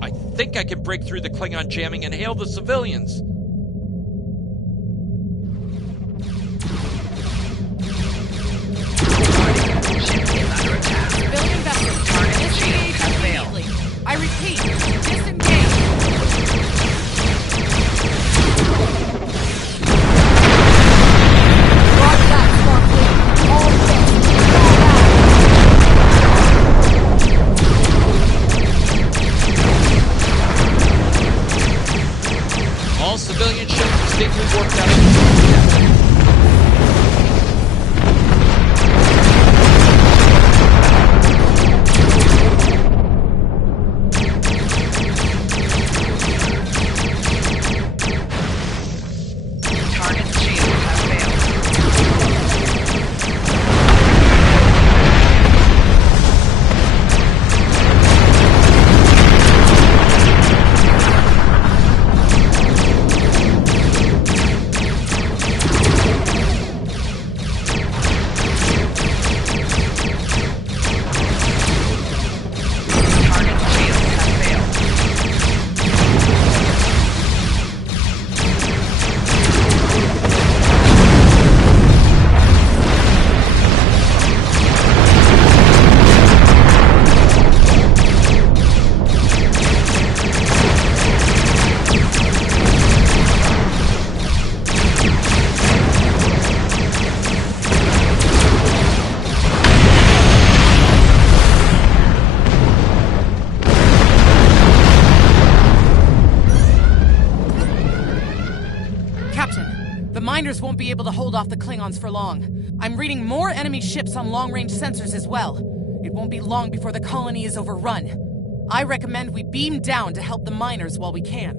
I think I can break through the Klingon jamming and hail the civilians. Civilian vessel, disengage immediately. I repeat, disengage. Roger that, Starfleet. All ships, fall back. All civilian ships safely worked out. Miners won't be able to hold off the Klingons for long. I'm reading more enemy ships on long-range sensors as well. It won't be long before the colony is overrun. I recommend we beam down to help the miners while we can.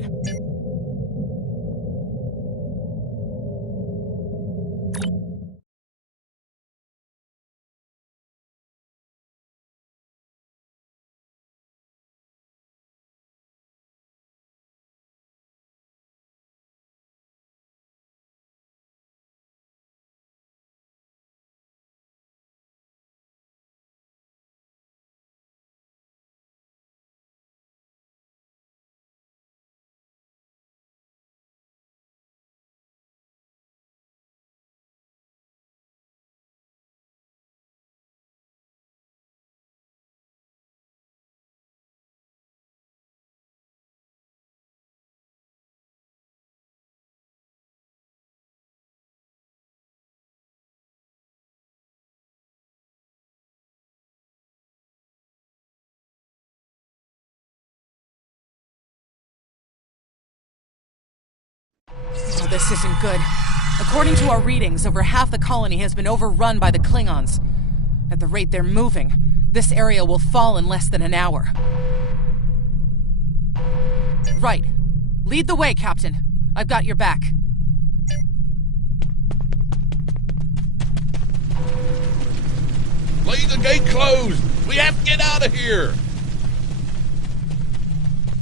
Oh, this isn't good. According to our readings, over half the colony has been overrun by the Klingons. At the rate they're moving, this area will fall in less than an hour. Right. Lead the way, Captain. I've got your back. Leave the gate closed! We have to get out of here!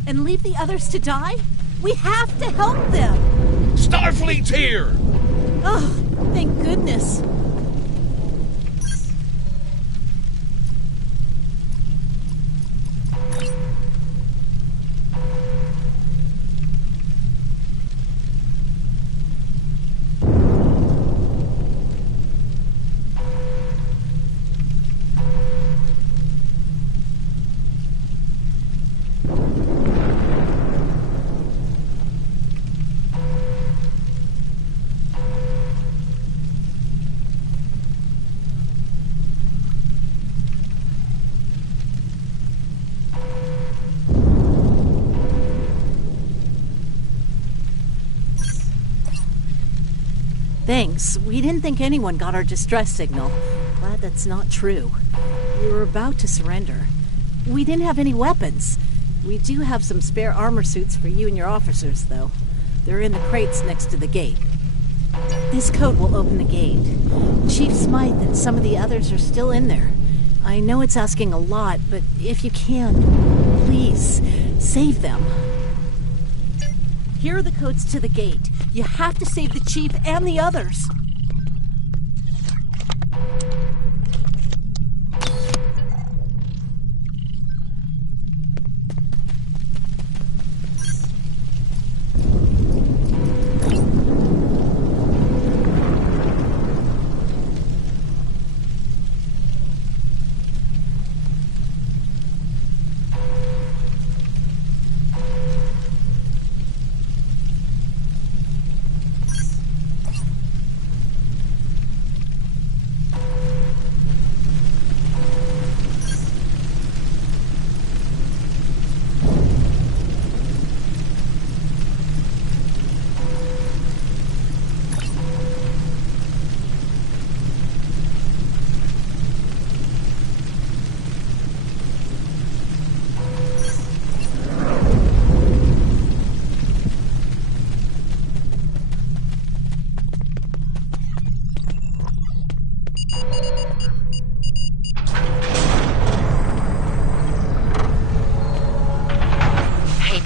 And leave the others to die? We have to help them! Starfleet's here! Oh, thank goodness. Thanks. We didn't think anyone got our distress signal. Glad that's not true. We were about to surrender. We didn't have any weapons. We do have some spare armor suits for you and your officers, though. They're in the crates next to the gate. This code will open the gate. Chief Smythe and some of the others are still in there. I know it's asking a lot, but if you can, please, save them. Here are the codes to the gate. You have to save the Chief and the others.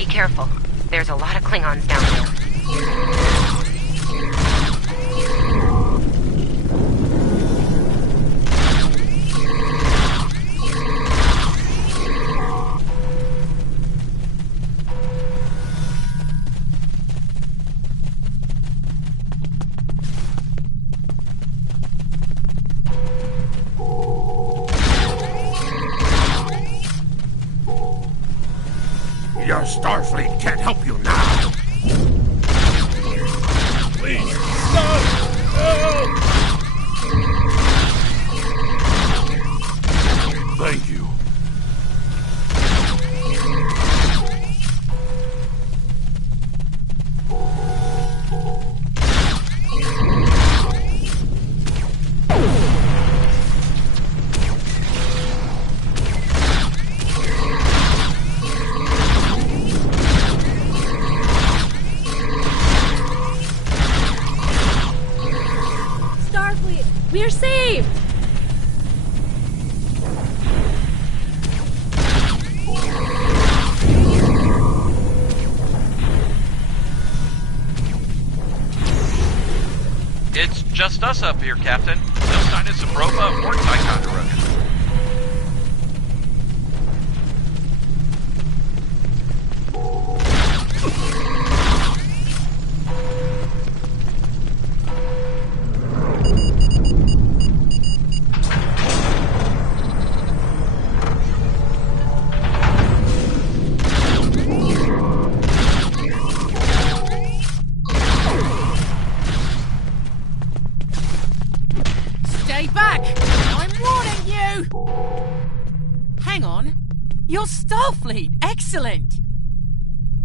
Careful. There's a lot of Klingons down there. Your Starfleet can't help you now. Please, stop! Help! Thank you. We're saved! It's just us up here, Captain. No sign of Zabrova or Ticonderoga. Hang on. You're Starfleet. Excellent.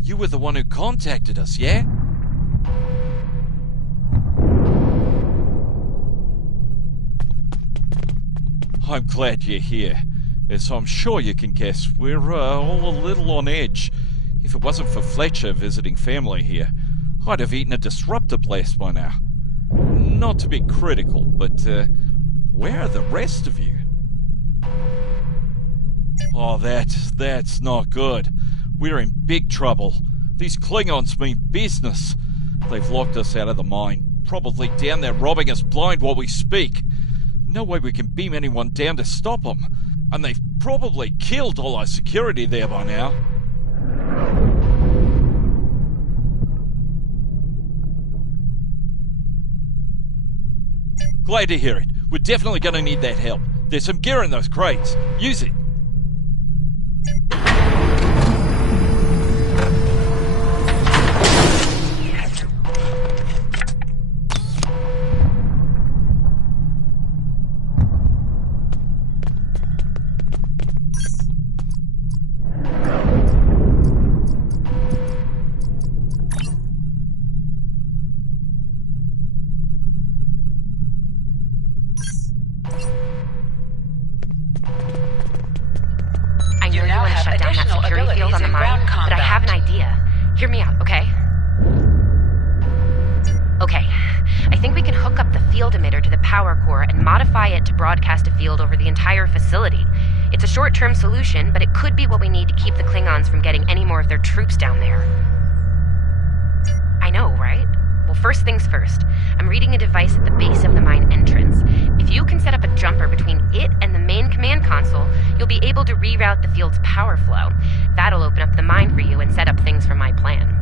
You were the one who contacted us, yeah? I'm glad you're here. As I'm sure you can guess, we're all a little on edge. If it wasn't for Fletcher visiting family here, I'd have eaten a disruptor blast by now. Not to be critical, but where are the rest of you? Oh, that's not good. We're in big trouble. These Klingons mean business. They've locked us out of the mine, probably down there robbing us blind while we speak. No way we can beam anyone down to stop them. And they've probably killed all our security there by now. Glad to hear it. We're definitely going to need that help. There's some gear in those crates. Use it. power core and modify it to broadcast a field over the entire facility. It's a short-term solution, but it could be what we need to keep the Klingons from getting any more of their troops down there. I know, right? Well, first things first. I'm reading a device at the base of the mine entrance. If you can set up a jumper between it and the main command console, you'll be able to reroute the field's power flow. That'll open up the mine for you and set up things for my plan.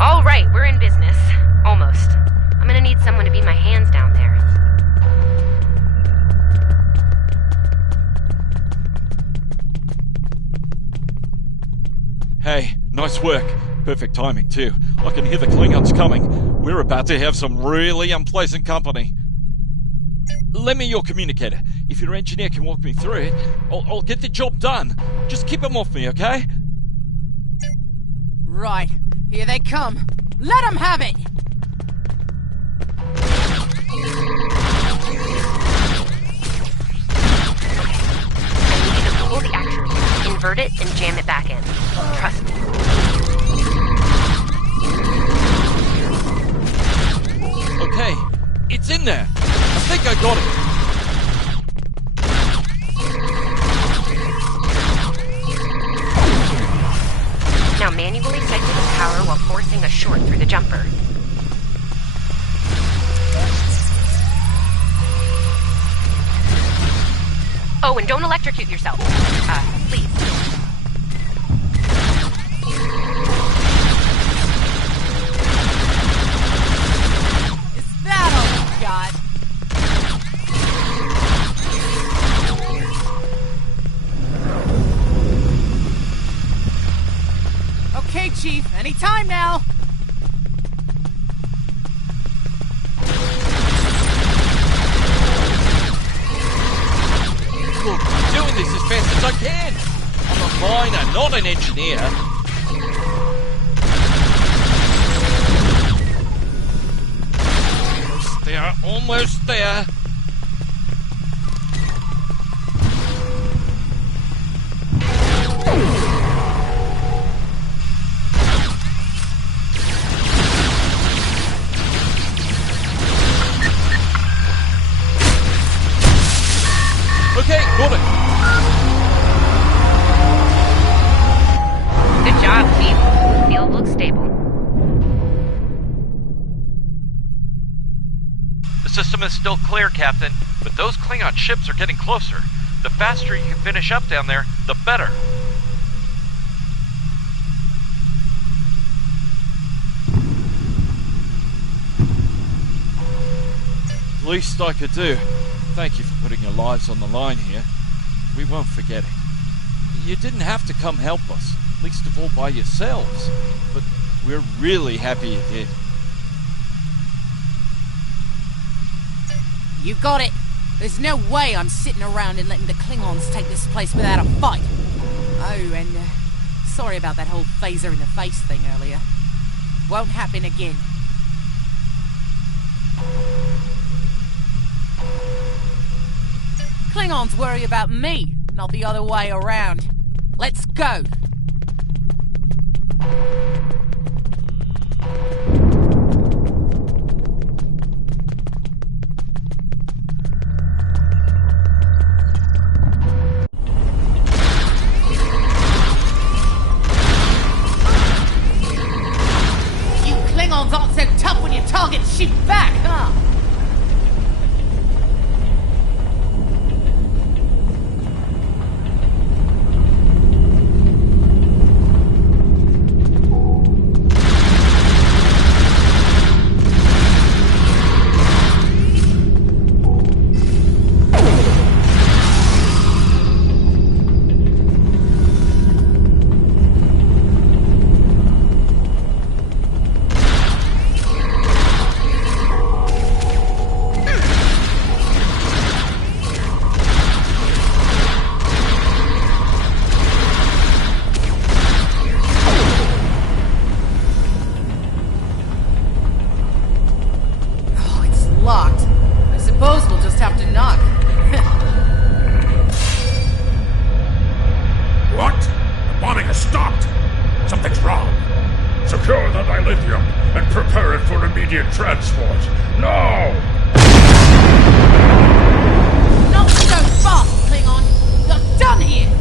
All right, we're in business. Almost. I'm gonna need someone to be my hands down there. Hey, nice work. Perfect timing, too. I can hear the Klingons coming. We're about to have some really unpleasant company. Lend me your communicator. If your engineer can walk me through it, I'll get the job done. Just keep them off me, okay? Right. Here they come. Let them have it! I need you to pull the actuator, invert it, and jam it back in. Trust me. Okay, it's in there. I think I got it. Now manually cycle the power while forcing a short through the jumper. Oh, and don't electrocute yourself. Please. Is that all you got? Okay, Chief. Anytime now. Look, I'm doing this as fast as I can. I'm a miner, not an engineer. Almost there, almost there. Okay, got it. Good job, Chief. Field looks stable. The system is still clear, Captain, but those Klingon ships are getting closer. The faster you can finish up down there, the better. Least I could do. Thank you for putting your lives on the line here. We won't forget it. You didn't have to come help us, least of all by yourselves, but we're really happy you did. You got it. There's no way I'm sitting around and letting the Klingons take this place without a fight. Oh, and sorry about that whole phaser in the face thing earlier. Won't happen again. Klingons worry about me, not the other way around. Let's go. You Klingons aren't so tough when your targets shoot back, huh? and prepare it for immediate transport. Now! Not so fast, Klingon! You're done here!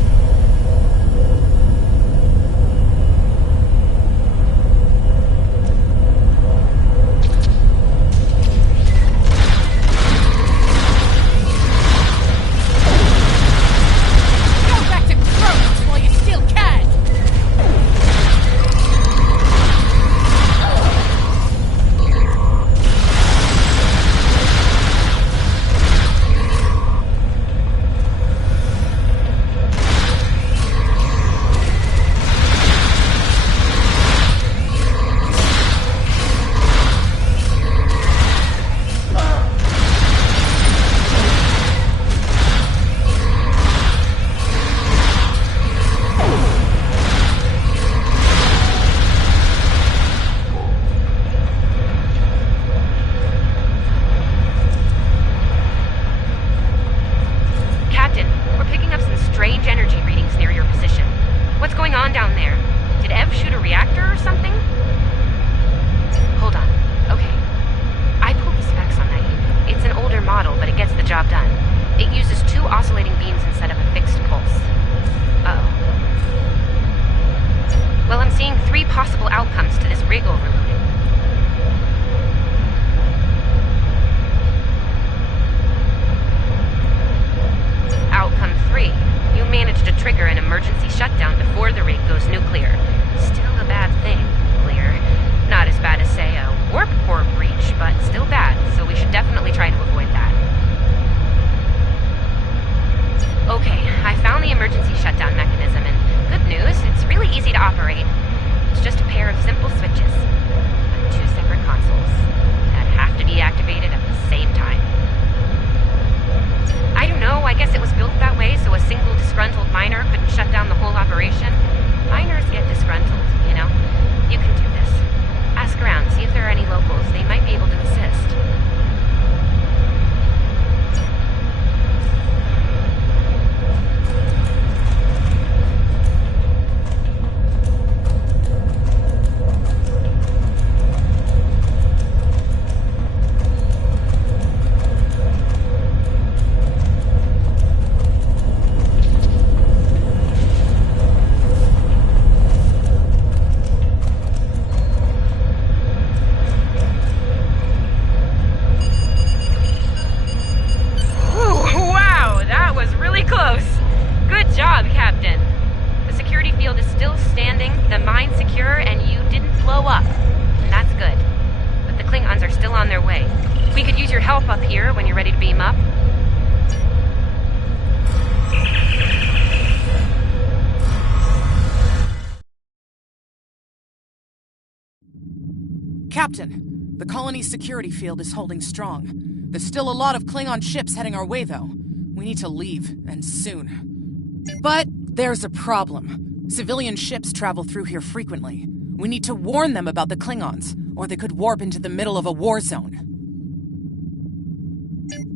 Captain, the colony's security field is holding strong. There's still a lot of Klingon ships heading our way, though. We need to leave, and soon. But there's a problem. Civilian ships travel through here frequently. We need to warn them about the Klingons, or they could warp into the middle of a war zone.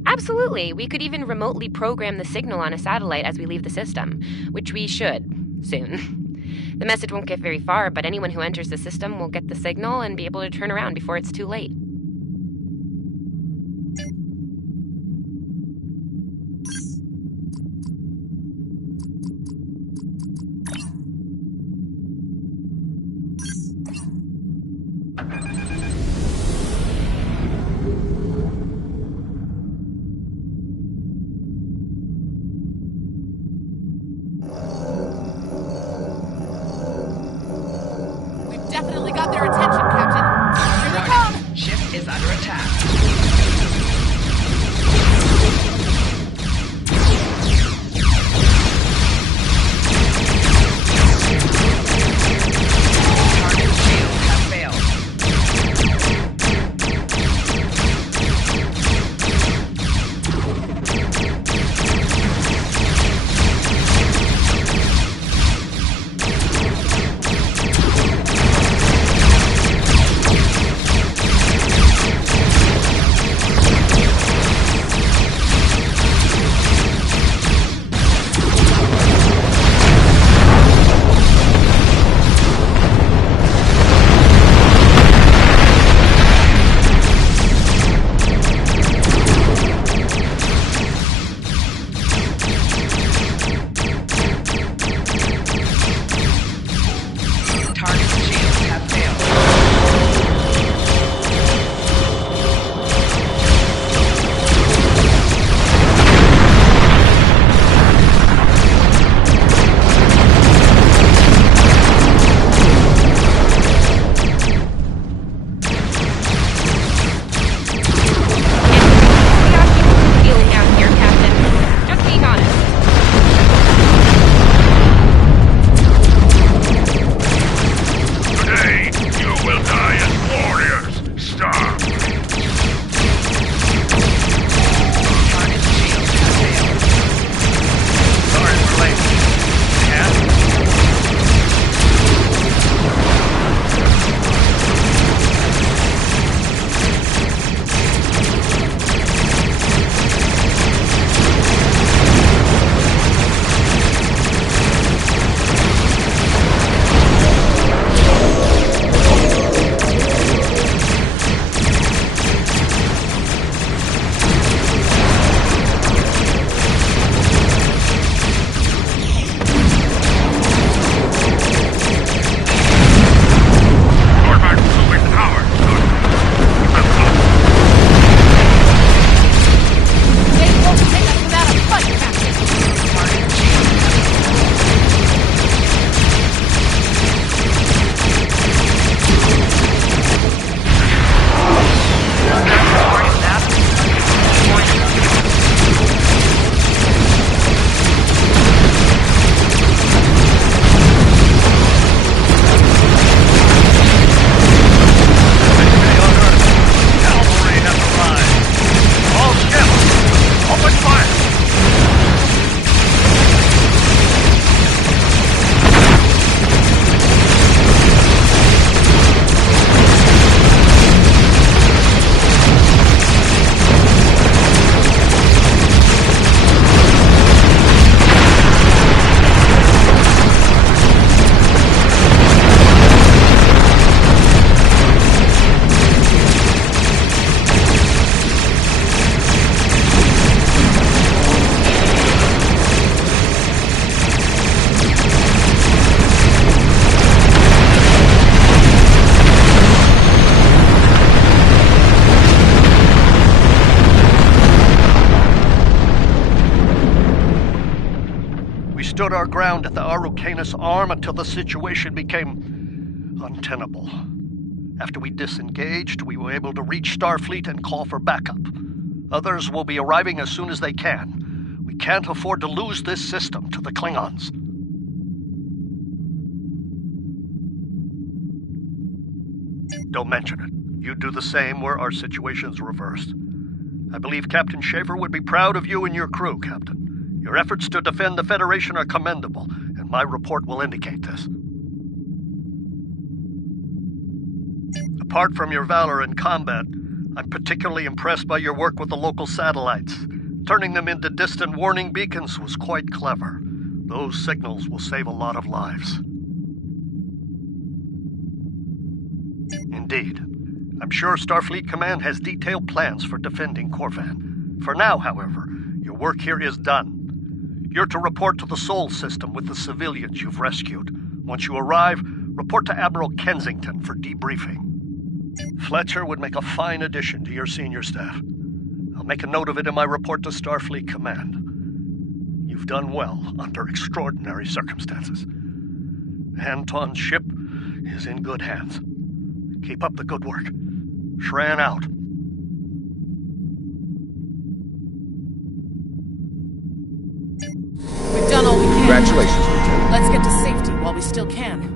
Absolutely. We could even remotely program the signal on a satellite as we leave the system, which we should, soon. The message won't get very far, but anyone who enters the system will get the signal and be able to turn around before it's too late. Definitely got their attention, Captain. Here we come! Ship is under attack. Target shields have failed. stood our ground at the Araucanus Arm until the situation became untenable. After we disengaged, we were able to reach Starfleet and call for backup. Others will be arriving as soon as they can. We can't afford to lose this system to the Klingons. Don't mention it. You do the same where our situation's reversed. I believe Captain Schaefer would be proud of you and your crew, Captain. Your efforts to defend the Federation are commendable, and my report will indicate this. Apart from your valor in combat, I'm particularly impressed by your work with the local satellites. Turning them into distant warning beacons was quite clever. Those signals will save a lot of lives. Indeed. I'm sure Starfleet Command has detailed plans for defending Corvan. For now, however, your work here is done. You're to report to the Sol system with the civilians you've rescued. Once you arrive, report to Admiral Kensington for debriefing. Fletcher would make a fine addition to your senior staff. I'll make a note of it in my report to Starfleet Command. You've done well under extraordinary circumstances. Anton's ship is in good hands. Keep up the good work. Shran out. We've done all we can. Congratulations, Lieutenant. Let's get to safety while we still can.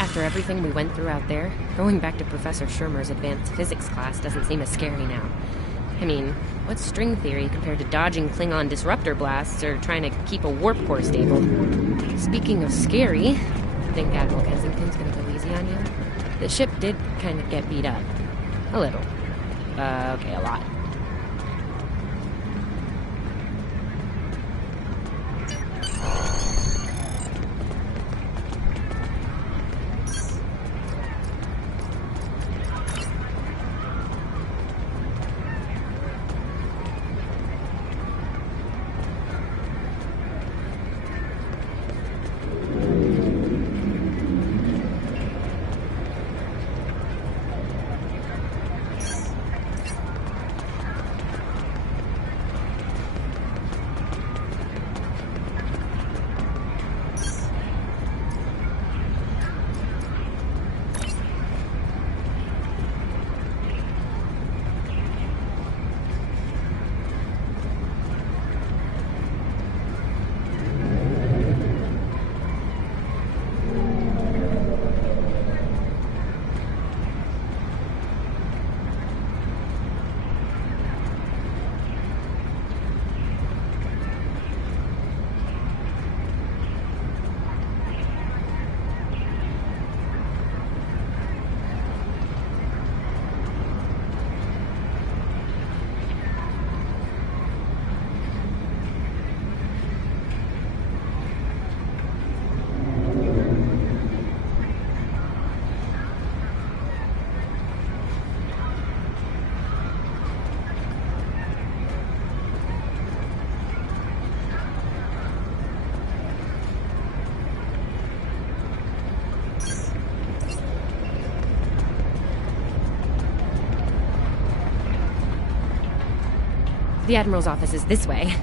After everything we went through out there, going back to Professor Shermer's advanced physics class doesn't seem as scary now. I mean, what's string theory compared to dodging Klingon disruptor blasts or trying to keep a warp core stable? Speaking of scary, think Admiral Kensington's gonna go easy on you? The ship did kind of get beat up. A little. Okay, a lot. The Admiral's office is this way.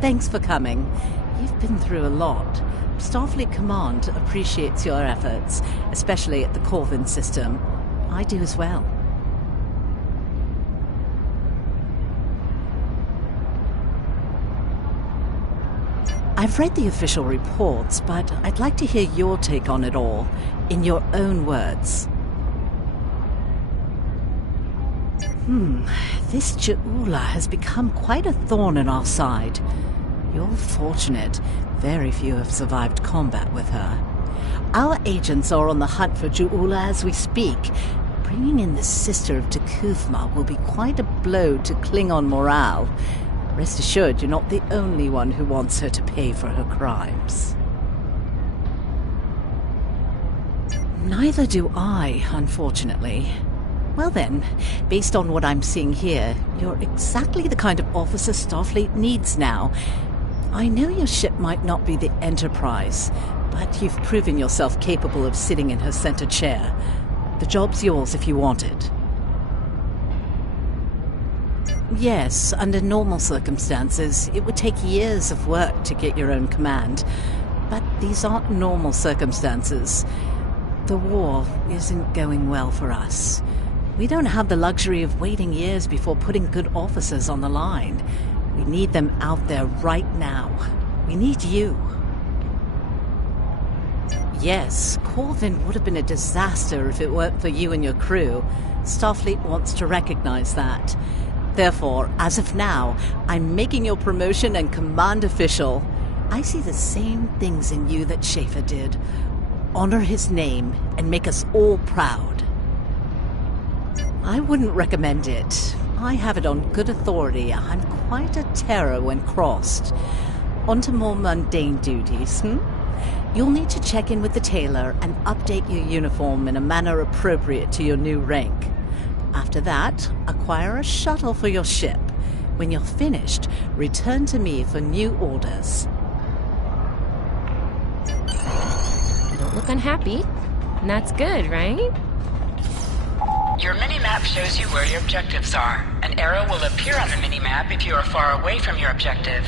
Thanks for coming. You've been through a lot. Starfleet Command appreciates your efforts, especially at the Corvan system. I do as well. I've read the official reports, but I'd like to hear your take on it all, in your own words. This Ju'ula has become quite a thorn in our side. You're fortunate. Very few have survived combat with her. Our agents are on the hunt for Ju'ula as we speak. Bringing in the sister of T'Kuthma will be quite a blow to Klingon morale. Rest assured, you're not the only one who wants her to pay for her crimes. Neither do I, unfortunately. Well then, based on what I'm seeing here, you're exactly the kind of officer Starfleet needs now. I know your ship might not be the Enterprise, but you've proven yourself capable of sitting in her center chair. The job's yours if you want it. Yes, under normal circumstances, it would take years of work to get your own command. But these aren't normal circumstances. The war isn't going well for us. We don't have the luxury of waiting years before putting good officers on the line. We need them out there right now. We need you. Yes, Corvin would have been a disaster if it weren't for you and your crew. Starfleet wants to recognize that. Therefore, as of now, I'm making your promotion and command official. I see the same things in you that Schaefer did. Honor his name and make us all proud. I wouldn't recommend it. I have it on good authority. I'm quite a terror when crossed. On to more mundane duties, You'll need to check in with the tailor and update your uniform in a manner appropriate to your new rank. After that, acquire a shuttle for your ship. When you're finished, return to me for new orders. You don't look unhappy. And that's good, right? Your mini-map shows you where your objectives are. An arrow will appear on the mini-map if you are far away from your objective.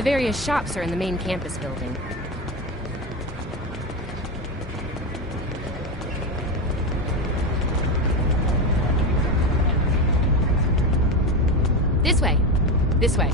The various shops are in the main campus building. This way. This way.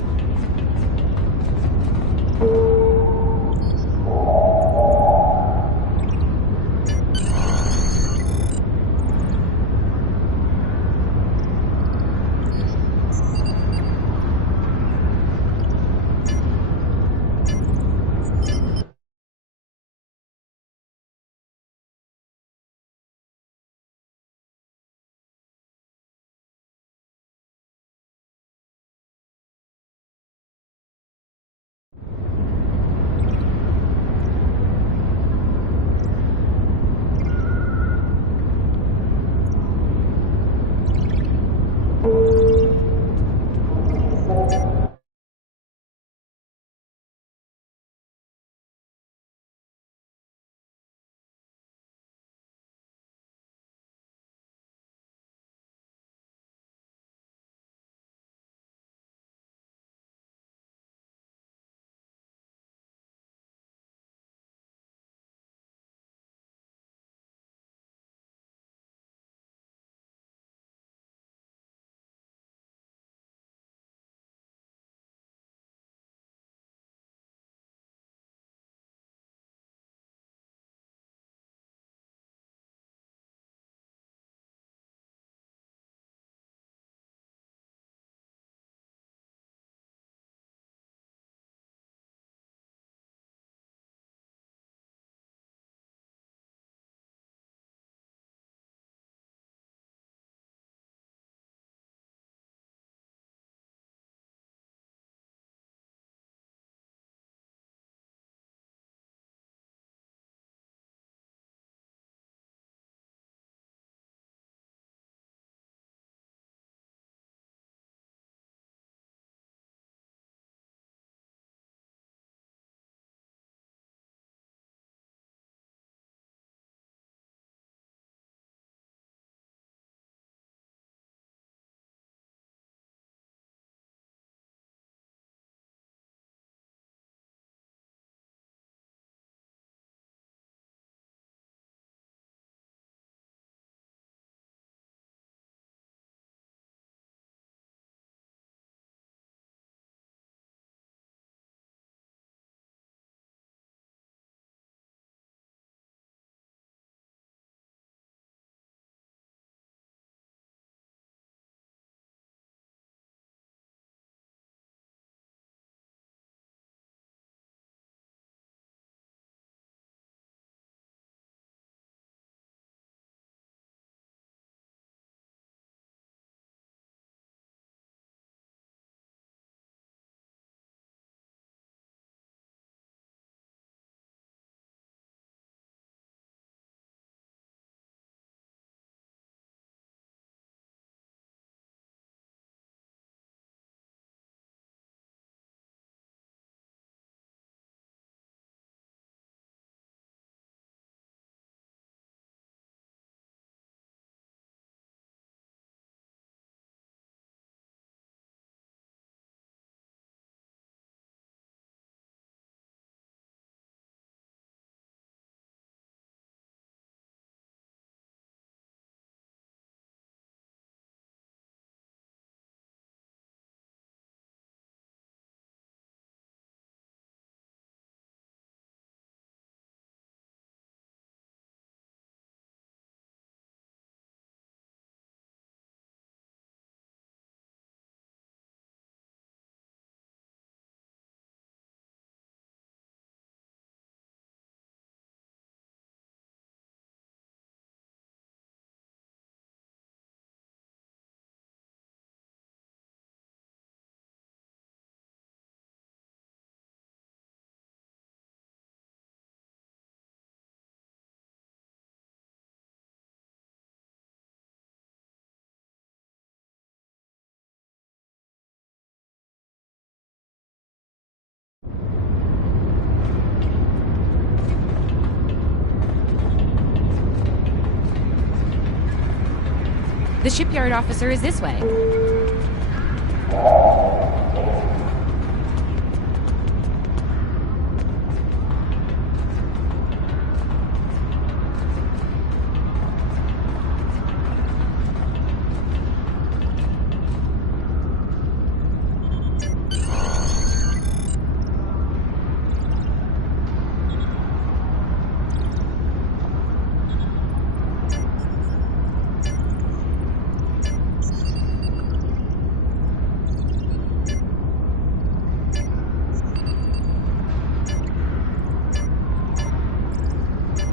The shipyard officer is this way.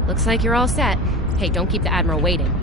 Looks like you're all set. Hey, don't keep the Admiral waiting.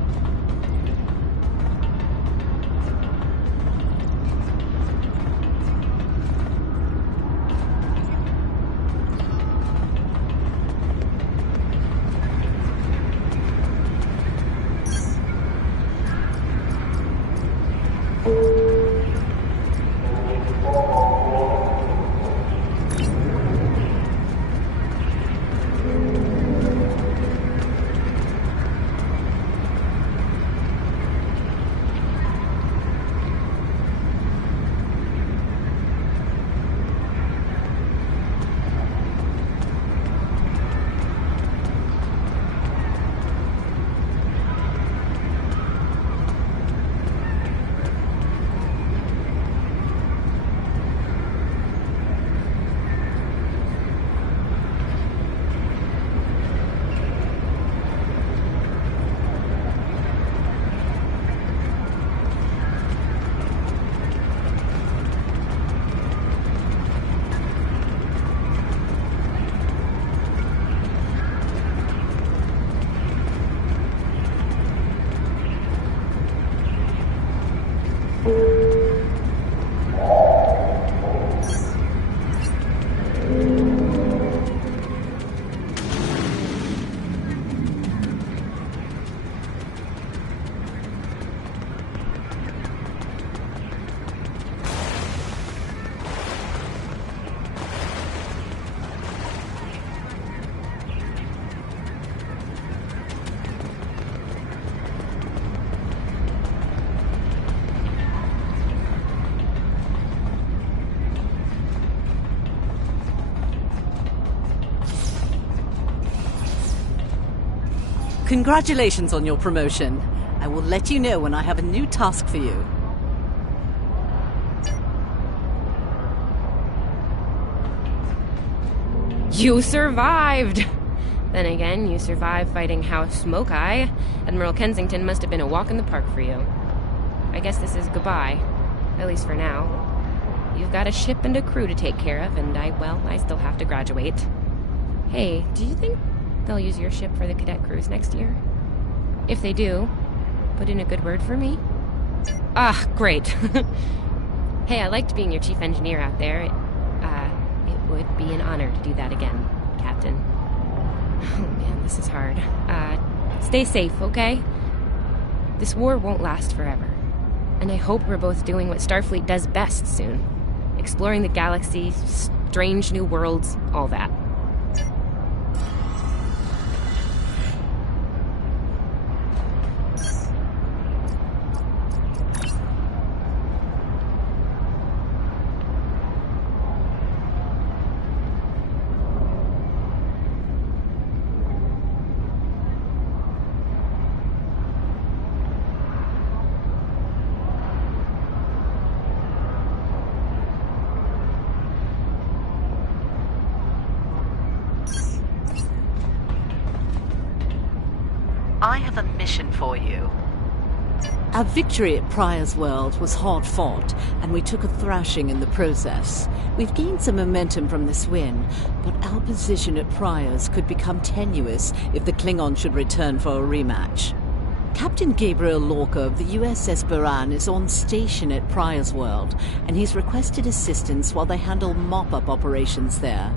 Congratulations on your promotion. I will let you know when I have a new task for you. You survived! Then again, you survived fighting House Smoke-Eye. Admiral Kensington must have been a walk in the park for you. I guess this is goodbye. At least for now. You've got a ship and a crew to take care of, and I still have to graduate. Hey, do you think they'll use your ship for the cadet cruise next year? If they do, put in a good word for me? Ah, great. Hey, I liked being your chief engineer out there. It would be an honor to do that again, Captain. Oh man, this is hard. Stay safe, okay? This war won't last forever. And I hope we're both doing what Starfleet does best soon. Exploring the galaxy, strange new worlds, all that. I have a mission for you. Our victory at Pryor's World was hard fought, and we took a thrashing in the process. We've gained some momentum from this win, but our position at Pryor's could become tenuous if the Klingon should return for a rematch. Captain Gabriel Lorca of the USS Buran is on station at Pryor's World, and he's requested assistance while they handle mop-up operations there.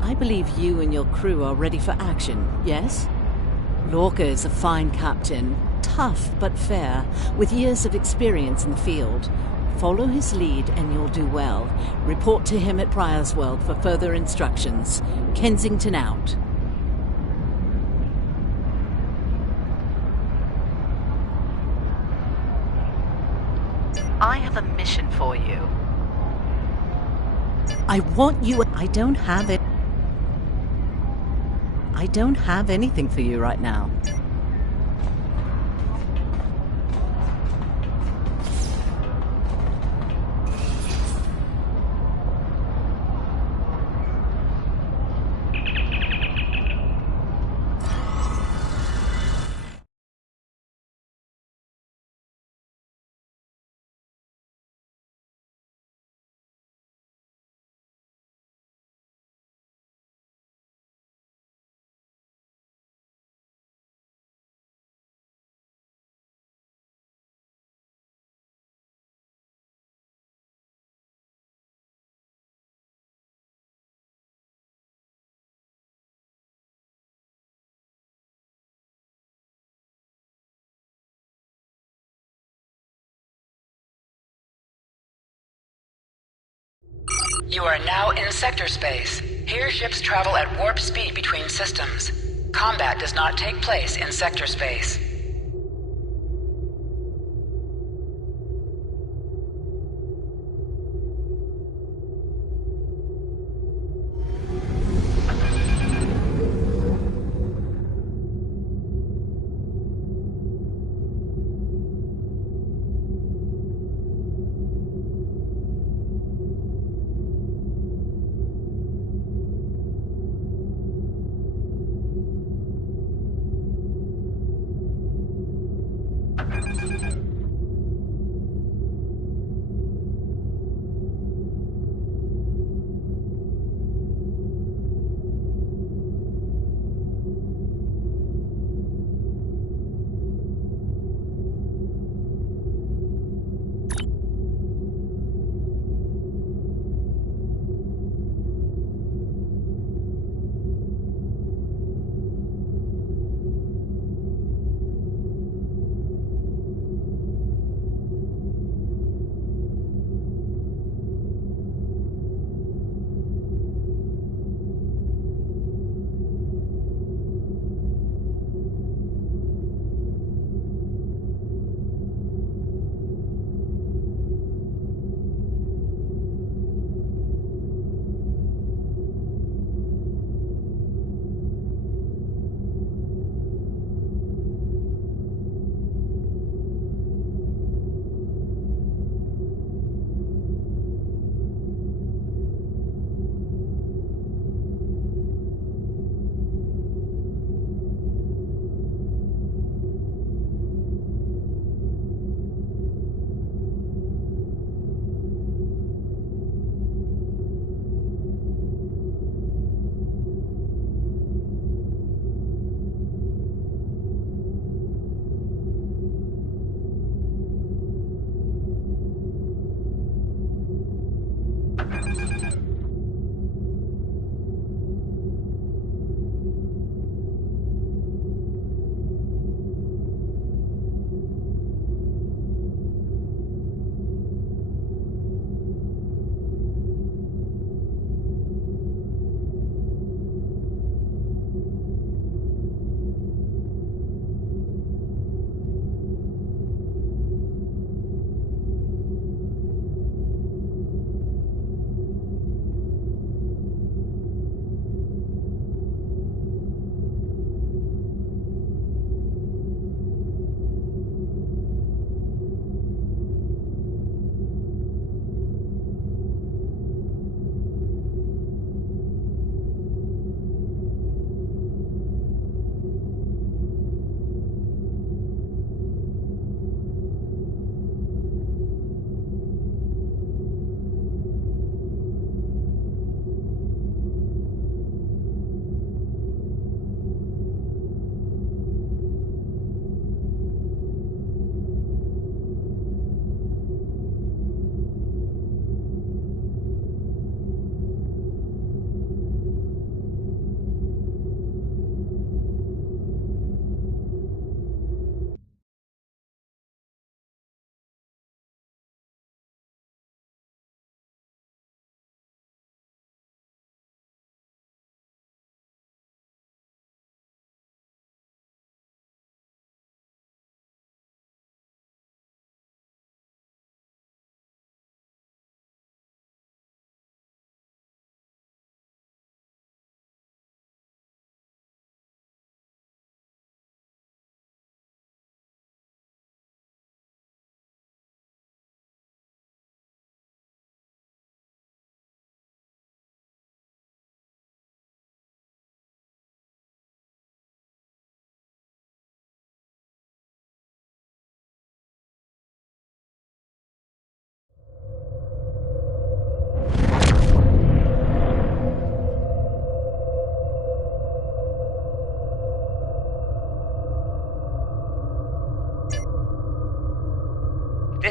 I believe you and your crew are ready for action, yes? Lorca is a fine captain, tough but fair, with years of experience in the field. Follow his lead and you'll do well. Report to him at Pryor's World for further instructions. Kensington out. I have a mission for you. I want you. I don't have it. I don't have anything for you right now. You are now in sector space. Here ships travel at warp speed between systems. Combat does not take place in sector space.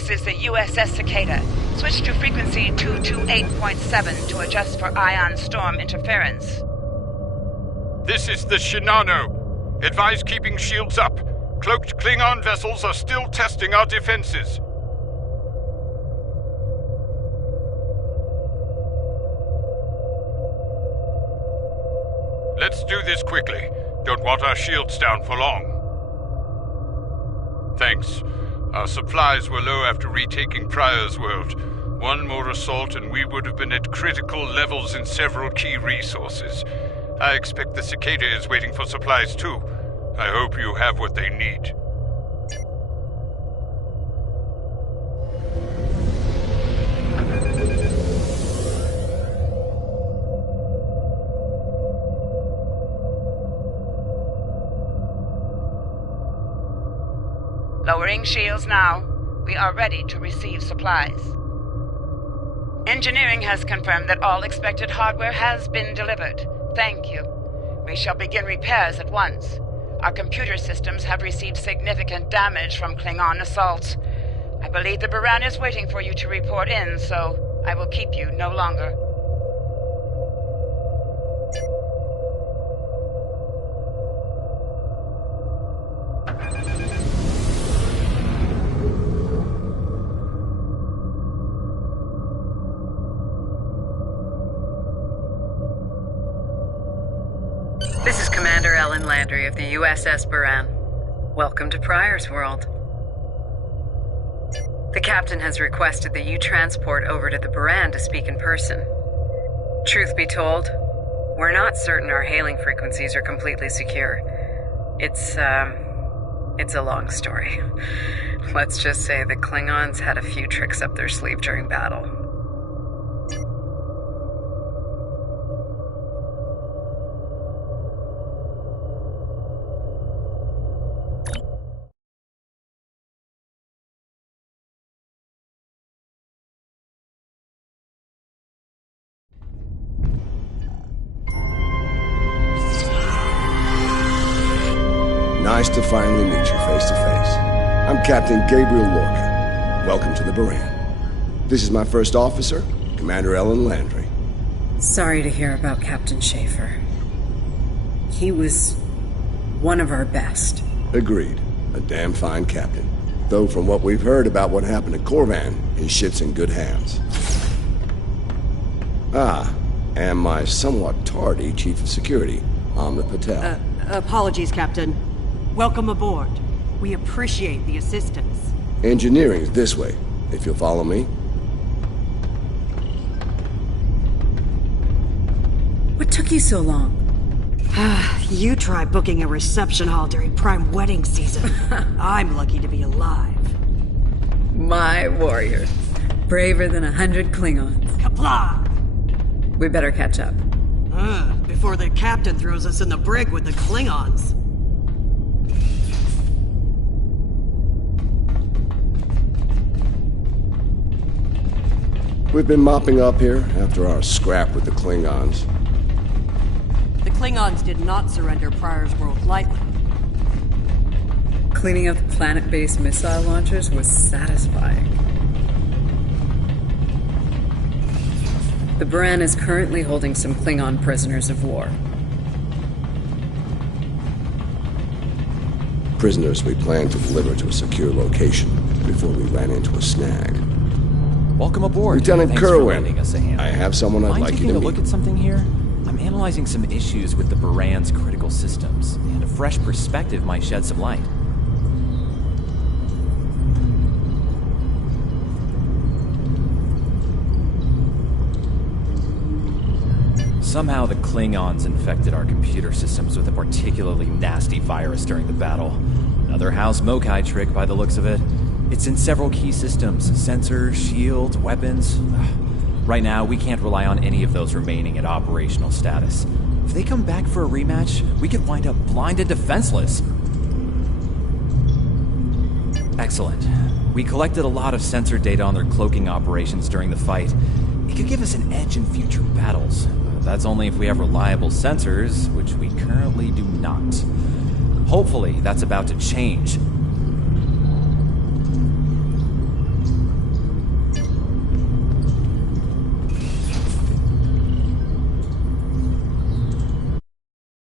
This is the USS Cicada. Switch to frequency 228.7 to adjust for ion storm interference. This is the Shinano. Advise keeping shields up. Cloaked Klingon vessels are still testing our defenses. Let's do this quickly. Don't want our shields down for long. Thanks. Our supplies were low after retaking Pryor's world. One more assault and we would have been at critical levels in several key resources. I expect the Cicada is waiting for supplies too. I hope you have what they need. Lowering shields now. We are ready to receive supplies. Engineering has confirmed that all expected hardware has been delivered. Thank you. We shall begin repairs at once. Our computer systems have received significant damage from Klingon assaults. I believe the Baran is waiting for you to report in, so I will keep you no longer. This is Commander Ellen Landry of the USS Baran. Welcome to Pryor's World. The captain has requested that you transport over to the Baran to speak in person. Truth be told, we're not certain our hailing frequencies are completely secure. It's a long story. Let's just say the Klingons had a few tricks up their sleeve during battle. Nice to finally meet you face to face. I'm Captain Gabriel Lorca. Welcome to the Baran. This is my first officer, Commander Ellen Landry. Sorry to hear about Captain Schaefer. He was one of our best. Agreed. A damn fine captain. Though from what we've heard about what happened to Korvan, his ship's in good hands. And my somewhat tardy Chief of Security, Amna Patel. Apologies, Captain. Welcome aboard. We appreciate the assistance. Engineering's this way, if you'll follow me. What took you so long? You try booking a reception hall during prime wedding season. I'm lucky to be alive. My warriors. Braver than 100 Klingons. Kapla! We better catch up. Before the captain throws us in the brig with the Klingons. We've been mopping up here after our scrap with the Klingons. The Klingons did not surrender Pryor's World lightly. Cleaning up planet-based missile launchers was satisfying. The Baran is currently holding some Klingon prisoners of war. Prisoners we planned to deliver to a secure location before we ran into a snag. Welcome aboard. Lieutenant Kerwin, I have someone I'd like you to meet. Mind taking a look at something here? I'm analyzing some issues with the Baran's critical systems, and a fresh perspective might shed some light. Somehow the Klingons infected our computer systems with a particularly nasty virus during the battle. Another House Mokai trick by the looks of it. It's in several key systems. Sensors, shields, weapons. Right now, we can't rely on any of those remaining at operational status. If they come back for a rematch, we could wind up blind and defenseless. Excellent. We collected a lot of sensor data on their cloaking operations during the fight. It could give us an edge in future battles. That's only if we have reliable sensors, which we currently do not. Hopefully, that's about to change.